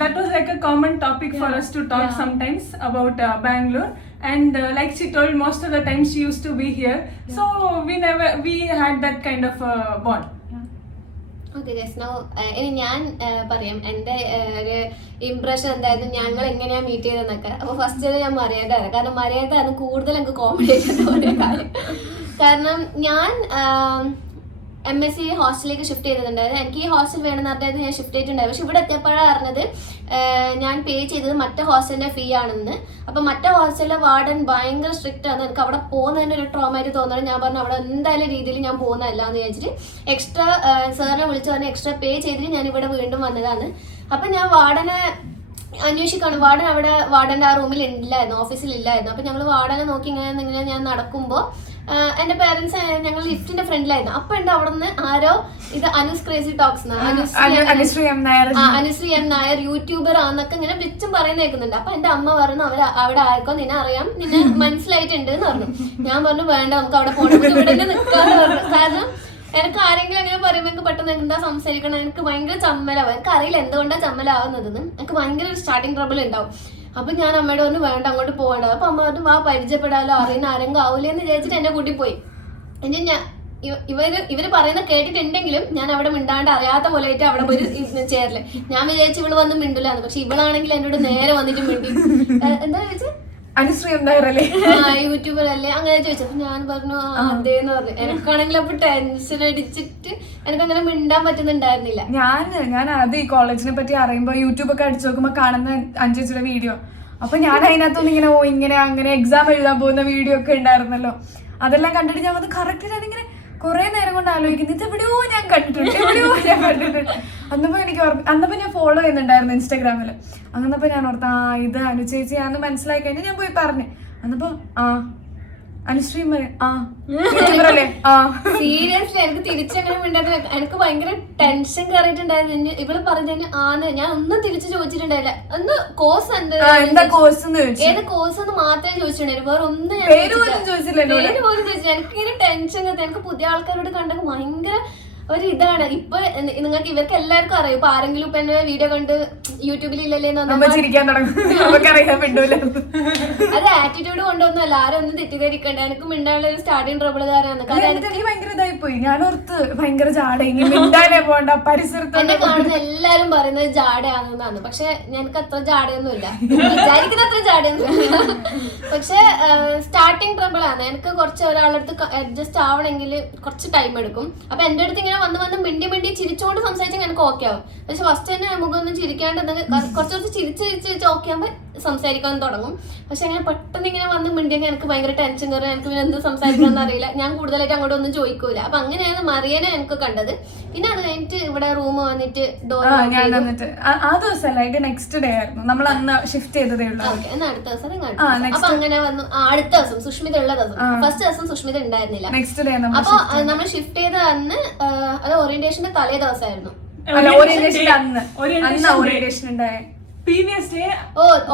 that was like a common topic for us to talk sometimes about Bangalore. And like she told, most of the time she used to be here. So we had that kind of bond. Okay guys now ഇനി ഞാൻ പറയാം എൻ്റെ ഒരു impression എന്തായിരുന്നു ഞങ്ങൾ എങ്ങനെയാ meet ചെയ്തതെന്നൊക്കെ. അപ്പോൾ first ഞാൻ മറിയേണ്ടായിരുന്നു, കാരണം മറിയേണ്ടായിരുന്നു കൂടുതൽ എനിക്ക് കോമഡി ആയിട്ട് തോന്നിയ കാര്യം. കാരണം ഞാൻ MSc ഹോസ്റ്റലിലേക്ക് ഷിഫ്റ്റ് ചെയ്തിട്ടുണ്ടായിരുന്നു. എനിക്ക് ഈ ഹോസ്റ്റൽ വേണമെന്ന് പറഞ്ഞാൽ ഞാൻ ഷിഫ്റ്റ് ചെയ്തിട്ടുണ്ടായിരുന്നു. പക്ഷെ ഇവിടെ എത്തിയപ്പോഴാണ് അറിഞ്ഞത് ഞാൻ പേ ചെയ്തത് മറ്റേ ഹോസ്റ്റലിൻ്റെ ഫീ ആണെന്ന്. അപ്പം മറ്റേ ഹോസ്റ്റലിലെ വാർഡൻ ഭയങ്കര സ്ട്രിക്റ്റ് ആണ്. എനിക്ക് അവിടെ പോകുന്നതിൻ്റെ ഒരു ട്രോമായിട്ട് തോന്നുന്നത്. ഞാൻ പറഞ്ഞു അവിടെ എന്തായാലും രീതിയിൽ ഞാൻ പോകുന്നതല്ല എന്ന് വിചാരിച്ചിട്ട് എക്സ്ട്രാ സാറിനെ വിളിച്ച് പറഞ്ഞ് എക്സ്ട്രാ പേ ചെയ്തിട്ട് ഞാൻ ഇവിടെ വീണ്ടും വന്നതാണ്. അപ്പം ഞാൻ വാർഡനെ അന്വേഷിക്കാണ്. വാർഡൻ അവിടെ വാർഡൻ്റെ ആ റൂമിൽ ഇല്ലായിരുന്നു, ഓഫീസിൽ ഇല്ലായിരുന്നു. അപ്പം ഞങ്ങൾ വാർഡനെ നോക്കി ഇങ്ങനെ ഞാൻ നടക്കുമ്പോൾ എന്റെ പേരൻസ് ഞങ്ങൾ ലിഫ്റ്റിന്റെ ഫ്രണ്ടിലായിരുന്നു. അപ്പൊ ഉണ്ട് അവിടെ നിന്ന് ആരോ ഇത് Anu's crazy talks Anusree M Nair YouTuber ആന്നൊക്കെ ഇങ്ങനെ വെച്ചും പറയുന്ന കേൾക്കുന്നുണ്ട്. അപ്പൊ എന്റെ അമ്മ പറഞ്ഞു അവിടെ ആർക്കോ നിന്നെ അറിയാം, നിന്നെ മനസ്സിലായിട്ടുണ്ട് എന്ന് പറഞ്ഞു. ഞാൻ പറഞ്ഞു വേണ്ട നമുക്ക് അവിടെ പോകണം, ഇവിടെ തന്നെ നിൽക്കാന്ന് പറഞ്ഞു. കാരണം എനിക്ക് ആരെങ്കിലും അങ്ങനെ പറയുമ്പോൾ എനിക്ക് പെട്ടെന്ന് എന്താ സംസാരിക്കണം, എനിക്ക് ഭയങ്കര ചമ്മലാവും. എനിക്ക് അറിയില്ല എന്തുകൊണ്ടാണ് ചമ്മലാവുന്നതെന്ന്. എനിക്ക് ഭയങ്കര ഒരു സ്റ്റാർട്ടിങ് ട്രബിൾ ഉണ്ടാവും. അപ്പൊ ഞാൻ അമ്മയോട് പറഞ്ഞു വേണ്ട അങ്ങോട്ട് പോകണ്ട. അപ്പൊ അമ്മ പറഞ്ഞു വാ പരിചയപ്പെടാലോ, അറിയുന്ന ആരെങ്കിലും ആവൂലെന്ന് വിചാരിച്ചിട്ട് എന്നെ കൂട്ടി പോയി. ഇനി ഞാൻ ഇവര് പറയുന്ന കേട്ടിട്ടുണ്ടെങ്കിലും ഞാൻ അവിടെ മിണ്ടാണ്ട് അറിയാത്ത പോലെയായിട്ട് അവിടെ പോയി ചേരല്. ഞാൻ വിചാരിച്ചു ഇവള് വന്ന് മിണ്ടില്ലാന്ന്. പക്ഷെ ഇവളാണെങ്കിൽ എന്നോട് നേരെ വന്നിട്ട് മിണ്ടി. എന്താ ചോദിച്ചത്? യൂട്യൂബർ അല്ലേ അങ്ങനെ ചോദിച്ചപ്പോ ഞാൻ പറഞ്ഞു അതേന്ന് പറഞ്ഞു. എനിക്കാണെങ്കിൽ അപ്പൊ ടെൻഷൻ അടിച്ചിട്ട് എനിക്കങ്ങനെ മിണ്ടാൻ പറ്റുന്നുണ്ടായിരുന്നില്ല. ഞാൻ ആദ്യം ഈ കോളേജിനെ പറ്റി അറിയുമ്പോ യൂട്യൂബ് ഒക്കെ അടിച്ചു നോക്കുമ്പോ കാണുന്ന അഞ്ചേച്ചിയുടെ വീഡിയോ. അപ്പൊ ഞാൻ അതിനകത്തൊന്നും ഇങ്ങനെ ഇങ്ങനെ അങ്ങനെ എക്സാം എഴുതാൻ പോകുന്ന വീഡിയോ ഒക്കെ ഉണ്ടായിരുന്നല്ലോ. അതെല്ലാം കണ്ടിട്ട് ഞാൻ വന്ന് കറക്റ്റ് ഞാനിങ്ങനെ കുറെ നേരം കൊണ്ട് ആലോചിക്കുന്നത് ഇത് എവിടെയോ ഞാൻ കണ്ടിട്ടുണ്ട്. അന്നപ്പോ ഞാൻ ഫോളോ ചെയ്യുന്നുണ്ടായിരുന്നു ഇൻസ്റ്റാഗ്രാമില്. അങ്ങനപ്പോ ഞാൻ ഓർത്ത ഇത് അനു ചേച്ചി ആന്ന് മനസ്സിലായി കഴിഞ്ഞാൽ ഞാൻ പോയി പറഞ്ഞു. അന്നപ്പോ അനുശ്രീ സീരിയസ്ലി എനിക്ക് തിരിച്ചങ്ങനെ മിണ്ടായിരുന്നു. എനിക്ക് ഭയങ്കര ടെൻഷൻ കയറിയിട്ടുണ്ടായിരുന്നു. ഇവള് പറഞ്ഞതിന് ഞാൻ ഒന്നും തിരിച്ചു ചോദിച്ചിട്ടുണ്ടായില്ല. ഒന്ന് കോഴ്സ് എന്താ കോഴ്സ് ഏത് കോഴ്സ് എന്ന് മാത്രമേ ചോദിച്ചിട്ടുണ്ടായിരുന്നു. വേറെ ഒന്നും ഞാൻ പേര് പോലും ചോദിച്ചില്ല. എനിക്കിങ്ങനെ ടെൻഷൻ കത്തി. എനിക്ക് പുതിയ ആൾക്കാരോട് കണ്ടത് ഭയങ്കര ഒരു ഇതാണ്. ഇപ്പൊ നിങ്ങൾക്ക് ഇവർക്ക് എല്ലാവർക്കും അറിയാം. ഇപ്പൊ ആരെങ്കിലും ഇപ്പൊ എന്റെ വീഡിയോ കണ്ട് യൂട്യൂബിൽ ഇല്ലല്ലേ അത് ആറ്റിറ്റ്യൂഡ് കൊണ്ടൊന്നുമല്ല. ആരും ഒന്നും തെറ്റിദ്ധരിക്കണ്ട. എനിക്ക് മിണ്ടാനുള്ള ഒരു സ്റ്റാർട്ടിങ് ട്രബിൾ കാരണമാണ്. ഭയങ്കര ഇതായി പോയി. ഞാനോർത്ത് ഭയങ്കര ജാട മിണ്ടാനേ പോണ്ട പരിസരത്ത്. എന്നെ കാണുന്ന എല്ലാരും പറയുന്നത് ജാടയാണെന്നാണ്. പക്ഷെ ഞങ്ങൾക്ക് അത്ര ജാടയൊന്നുമില്ല, വിചാരിക്കുന്ന അത്ര ജാടയൊന്നുമില്ല. പക്ഷെ സ്റ്റാർട്ടിങ് ട്രബിൾ ആണ്. എനിക്ക് കുറച്ച് ഒരാളടുത്ത് അഡ്ജസ്റ്റ് ആവണമെങ്കിൽ കുറച്ച് ടൈം എടുക്കും. അപ്പൊ എന്റെ അടുത്ത് ഇങ്ങനെ വന്ന് മിണ്ടി ചിരിച്ചുകൊണ്ട് സംസാരിച്ചാൽ എനിക്ക് ഓക്കെ ആവും. പക്ഷെ ഫസ്റ്റ് തന്നെ മുഖമൊന്നും ചിരിക്കാണ്ട് കുറച്ച് ചിരിച്ച് ഓക്കെ ആകുമ്പോൾ സംസാരിക്കാൻ തുടങ്ങും. പക്ഷെ അങ്ങനെ പെട്ടെന്ന് ഇങ്ങനെ വന്ന് മിണ്ടിയെങ്കിൽ എനിക്ക് ഭയങ്കര ടെൻഷൻ കയറും. എനിക്ക് പിന്നെ എന്ത് സംസാരിക്കണമെന്ന് അറിയില്ല. ഞാൻ കൂടുതലായിട്ട് അങ്ങോട്ട് ഒന്നും ചോദിക്കൂല. അപ്പൊ അങ്ങനെയാണ് മറിയനെ എനിക്ക് കണ്ടത്. പിന്നെ അത് കഴിഞ്ഞിട്ട് ഇവിടെ റൂം വന്നിട്ട് ഡോർ ആ ദിവസം നെക്സ്റ്റ് ഡേ ആയിരുന്നു. നമ്മൾ അന്ന് ഷിഫ്റ്റ് ചെയ്തതേ ഉള്ളൂ. എന്നാ അടുത്ത ദിവസം അപ്പൊ അങ്ങനെ വന്നു. അടുത്ത ദിവസം സുഷ്മിത ഉള്ള ദിവസം. ഫസ്റ്റ് ദിവസം സുഷ്മിത ഉണ്ടായിരുന്നില്ല. നെക്സ്റ്റ് ഡേ അപ്പൊ നമ്മൾ ഷിഫ്റ്റ് ചെയ്ത അന്ന് അത് ഓറിയന്റേഷന്റെ തലേ ദിവസമായിരുന്നു.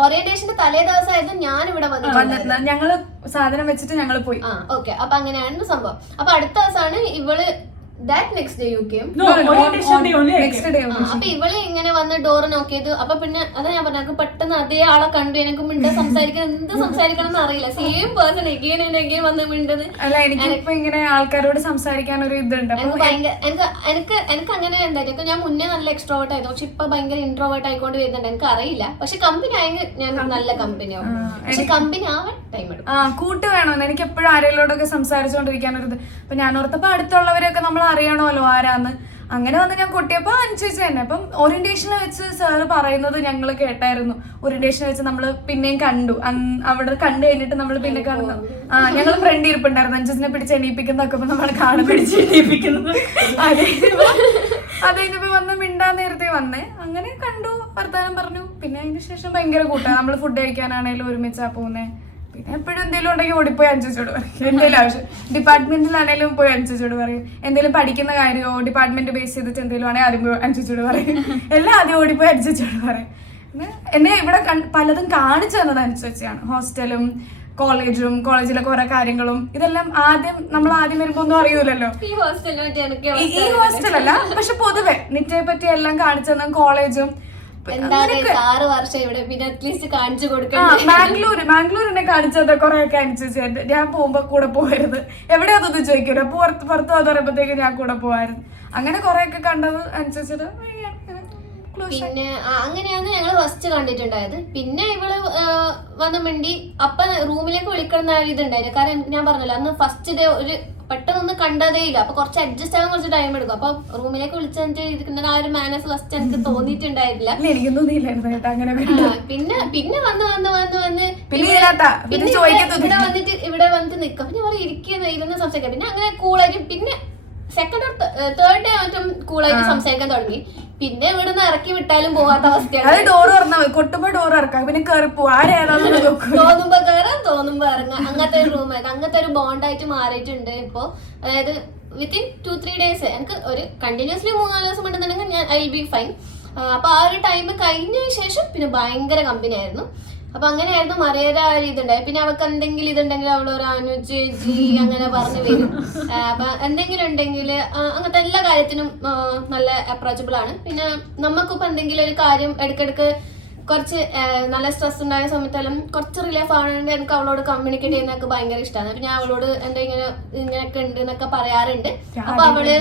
ഓറിയന്റേഷന്റെ തലേ ദിവസമായിരുന്നു ഞാൻ ഇവിടെ വന്നത്. ഞങ്ങള് സാധനം വെച്ചിട്ട് ഞങ്ങള് പോയി. ഓക്കെ അപ്പൊ അങ്ങനെയായിരുന്നു സംഭവം. അപ്പൊ അടുത്ത ദിവസമാണ് ഇവള് next day you came. അപ്പൊ ഇവള് ഇങ്ങനെ വന്ന് ഡോർ നോക്കിയത്. അപ്പൊ പിന്നെ അതാ ഞാൻ പറഞ്ഞു പെട്ടെന്ന് അതേ ആളെ കണ്ടു. എനിക്ക് മിണ്ട സംസാരിക്കാൻ എന്ത് സംസാരിക്കണം എന്ന് അറിയില്ല. സെയിം പേഴ്സൺ എഗെയിൻ വന്ന് മിണ്ടത്. അല്ല എനിക്കിപ്പോ ഇങ്ങനെ ആൾക്കാരോട് സംസാരിക്കാൻ ഒരു ഇതുണ്ട്. എനിക്ക് അങ്ങനെ എന്തായിരിക്കും. ഞാൻ മുന്നേ നല്ല എക്സ്ട്രോവേർട്ട് ആയിരുന്നു. പക്ഷെ ഇപ്പൊ ഭയങ്കര ഇൻട്രോവേർട്ട് ആയിക്കൊണ്ട് വരുന്നുണ്ട്. എനിക്ക് അറിയില്ല. പക്ഷെ കമ്പനി ആയെങ്കിൽ ഞാൻ നല്ല കമ്പനി ആവും. പക്ഷെ കമ്പനി ആവാൻ ടൈം എടുക്കും. കൂട്ട് വേണമെന്ന് എനിക്ക് എപ്പോഴും ആരെങ്കിലോടൊക്കെ സംസാരിച്ചുകൊണ്ടിരിക്കാനൊരിത്. അപ്പൊ ഞാൻ ഓർത്തപ്പോ അടുത്തുള്ളവരൊക്കെ നമ്മൾ അറിയണമല്ലോ ആരാന്ന്. അങ്ങനെ വന്ന് ഞാൻ കൊട്ടിയപ്പോ അനുസരിച്ച് തന്നെ. അപ്പം ഓറിയന്റേഷനെ വെച്ച് സാറ് പറയുന്നത് ഞങ്ങൾ കേട്ടായിരുന്നു. ഓറിയന്റേഷനെ വെച്ച് നമ്മള് പിന്നെയും കണ്ടു. അവിടെ കണ്ടു കഴിഞ്ഞിട്ട് നമ്മൾ പിന്നെ കാണുന്നു. ഞങ്ങൾ ഫ്രണ്ട് ഇരിപ്പുണ്ടായിരുന്നു. അഞ്ചസിനെ പിടിച്ച് എണീപ്പിക്കുന്നതൊക്കെ നമ്മൾ കാണും. പിടിച്ച് എണീപ്പിക്കുന്നത് അതിനിപ്പോ വന്ന് മിണ്ടാൻ നേരത്തെ വന്നേ. അങ്ങനെ കണ്ടു, വർത്താനം പറഞ്ഞു. പിന്നെ അതിന് ശേഷം ഭയങ്കര കൂട്ടാ. നമ്മള് ഫുഡ് കഴിക്കാനാണേലും ഒരുമിച്ചാ പോകുന്നേ. പിന്നെ എപ്പോഴും എന്തെങ്കിലും ഉണ്ടെങ്കിൽ ഓടിപ്പോയി അനുസരിച്ചോട് പറയും. എന്തെങ്കിലും ആവശ്യം ഡിപ്പാർട്ട്മെന്റിലാണേലും പോയി അനുസരിച്ചോട് പറയും. എന്തെങ്കിലും പഠിക്കുന്ന കാര്യമോ ഡിപ്പാർട്ട്മെന്റ് ബേസ് ചെയ്തിട്ട് എന്തെങ്കിലും ആണെങ്കിൽ ആദ്യം അനുസരിച്ചോട് പറയും. എല്ലാം ആദ്യം ഓടിപ്പോയി അനുസരിച്ചോട് പറയും. പിന്നെ എന്നെ ഇവിടെ പലതും കാണിച്ചു തന്നത് അനുസരിച്ചാണ്. ഹോസ്റ്റലും കോളേജും കോളേജിലെ കുറെ കാര്യങ്ങളും ഇതെല്ലാം നമ്മൾ ആദ്യം വരുമ്പോ ഒന്നും അറിയൂലല്ലോ. ഈ ഹോസ്റ്റലല്ല പക്ഷെ പൊതുവെ നിറ്റയെ പറ്റി എല്ലാം കാണിച്ചു തന്നെ കോളേജും. മാംഗ്ലൂരിനെ കാണിച്ചത് കൊറേ ഒക്കെ അനുസരിച്ച് ഞാൻ പോകുമ്പോ കൂടെ പോകരുത്. എവിടെയാതൊന്നും ചോദിക്കൂല. പുറത്ത് പോകാന്ന് പറയുമ്പോഴത്തേക്ക് ഞാൻ കൂടെ പോവായിരുന്നു. അങ്ങനെ കുറെ ഒക്കെ കണ്ടത് അനുസരിച്ചിട്ട് പിന്നെ അങ്ങനെയാണ് ഞങ്ങൾ ഫസ്റ്റ് കണ്ടിട്ടുണ്ടായത്. പിന്നെ ഇവള് വന്ന് മിണ്ടി അപ്പൊ റൂമിലേക്ക് വിളിക്കുന്ന ഇതുണ്ടായിരുന്നു. കാരണം ഞാൻ പറഞ്ഞല്ലോ അന്ന് ഫസ്റ്റ് ഡേ ഒരു പെട്ടെന്നൊന്നും കണ്ടതേ ഇല്ല. അപ്പൊ കുറച്ച് അഡ്ജസ്റ്റ് ആകാൻ കുറച്ച് ടൈം എടുക്കും. അപ്പൊ റൂമിലേക്ക് വിളിച്ചിട്ട് ഇരിക്കുന്ന ആ ഒരു മാനസ് ഫസ്റ്റ് എനിക്ക് തോന്നിയിട്ടുണ്ടായിരുന്നില്ല. പിന്നെ വന്ന് ഇവിടെ വന്നിട്ട് നിക്കാം. പിന്നെ അവർ ഇരുന്ന് സംസാരിക്കാം. പിന്നെ അങ്ങനെ കൂളായിട്ട് പിന്നെ സെക്കൻഡ് തേർഡ് ഡേ മറ്റും കൂളായിട്ട് സംസാരിക്കാൻ തുടങ്ങി. പിന്നെ ഇവിടുന്ന് ഇറക്കി വിട്ടാലും പോവാത്ത അവസ്ഥയാണ്. ഡോർ കൊട്ടുമ്പോ ഡോർ ഇറക്കാം, പിന്നെ തോന്നുമ്പോ കയറാം തോന്നുമ്പോ ഇറങ്ങാം. അങ്ങനത്തെ ഒരു റൂമായിട്ട് അങ്ങനത്തെ ഒരു ബോണ്ടായിട്ട് മാറിയിട്ടുണ്ട് ഇപ്പൊ. അതായത് വിത്തിൻ 2-3 days എനിക്ക് ഒരു കണ്ടിന്യൂസ്ലി 3-4 ദിവസം ഉണ്ടെന്നുണ്ടെങ്കിൽ ഞാൻ ഐ വിൽ ബി ഫൈൻ. അപ്പൊ ആ ഒരു ടൈം കഴിഞ്ഞ ശേഷം പിന്നെ ഭയങ്കര കമ്പനി ആയിരുന്നു. അപ്പൊ അങ്ങനെയായിരുന്നു മറിയയുടെ ആ ഒരു ഇതുണ്ടായി. പിന്നെ അവൾക്ക് എന്തെങ്കിലും ഇതുണ്ടെങ്കിൽ അവളൊരു അനുജി അങ്ങനെ പറഞ്ഞു വരും. അപ്പൊ എന്തെങ്കിലും ഉണ്ടെങ്കിൽ അങ്ങനത്തെ എല്ലാ കാര്യത്തിനും നല്ല അപ്രോച്ചബിൾ ആണ്. പിന്നെ നമുക്കിപ്പോ എന്തെങ്കിലും ഒരു കാര്യം ഇടയ്ക്കിടയ്ക്ക് കുറച്ച് നല്ല സ്ട്രെസ് ഉണ്ടായ സമയത്തെല്ലാം കുറച്ച് റിലീഫ് ആണെങ്കിൽ എനിക്ക് അവളോട് കമ്മ്യൂണിക്കേറ്റ് ചെയ്യുന്നതൊക്കെ ഭയങ്കര ഇഷ്ടമാണ്. അപ്പൊ ഞാൻ അവളോട് ഇങ്ങനെയൊക്കെ ഉണ്ട് എന്നൊക്കെ പറയാറുണ്ട്. അപ്പൊ അവള്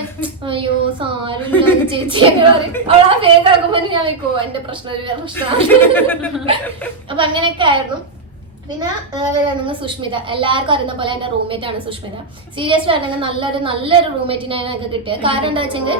അയ്യോ സാരില്ല ചേച്ചി എന്ന് പറയും. അവൾ ആ ഫേസ് ആക്കുമ്പോ ഞാൻ വെക്കോ എന്റെ പ്രശ്നം ഒരു വേറെ പ്രശ്നമാണ്. അപ്പൊ അങ്ങനെയൊക്കെ ആയിരുന്നു. പിന്നെ നിങ്ങൾ സുഷ്മിത, എല്ലാവർക്കും അറിയുന്ന പോലെ എന്റെ റൂംമേറ്റ് ആണ് സുഷ്മിത. സീരിയസ്ലി ആണെങ്കിൽ നല്ലൊരു റൂംമേറ്റിനാണ് എനിക്ക് കിട്ടിയത്. കാരണം എന്താ വെച്ചെങ്കിൽ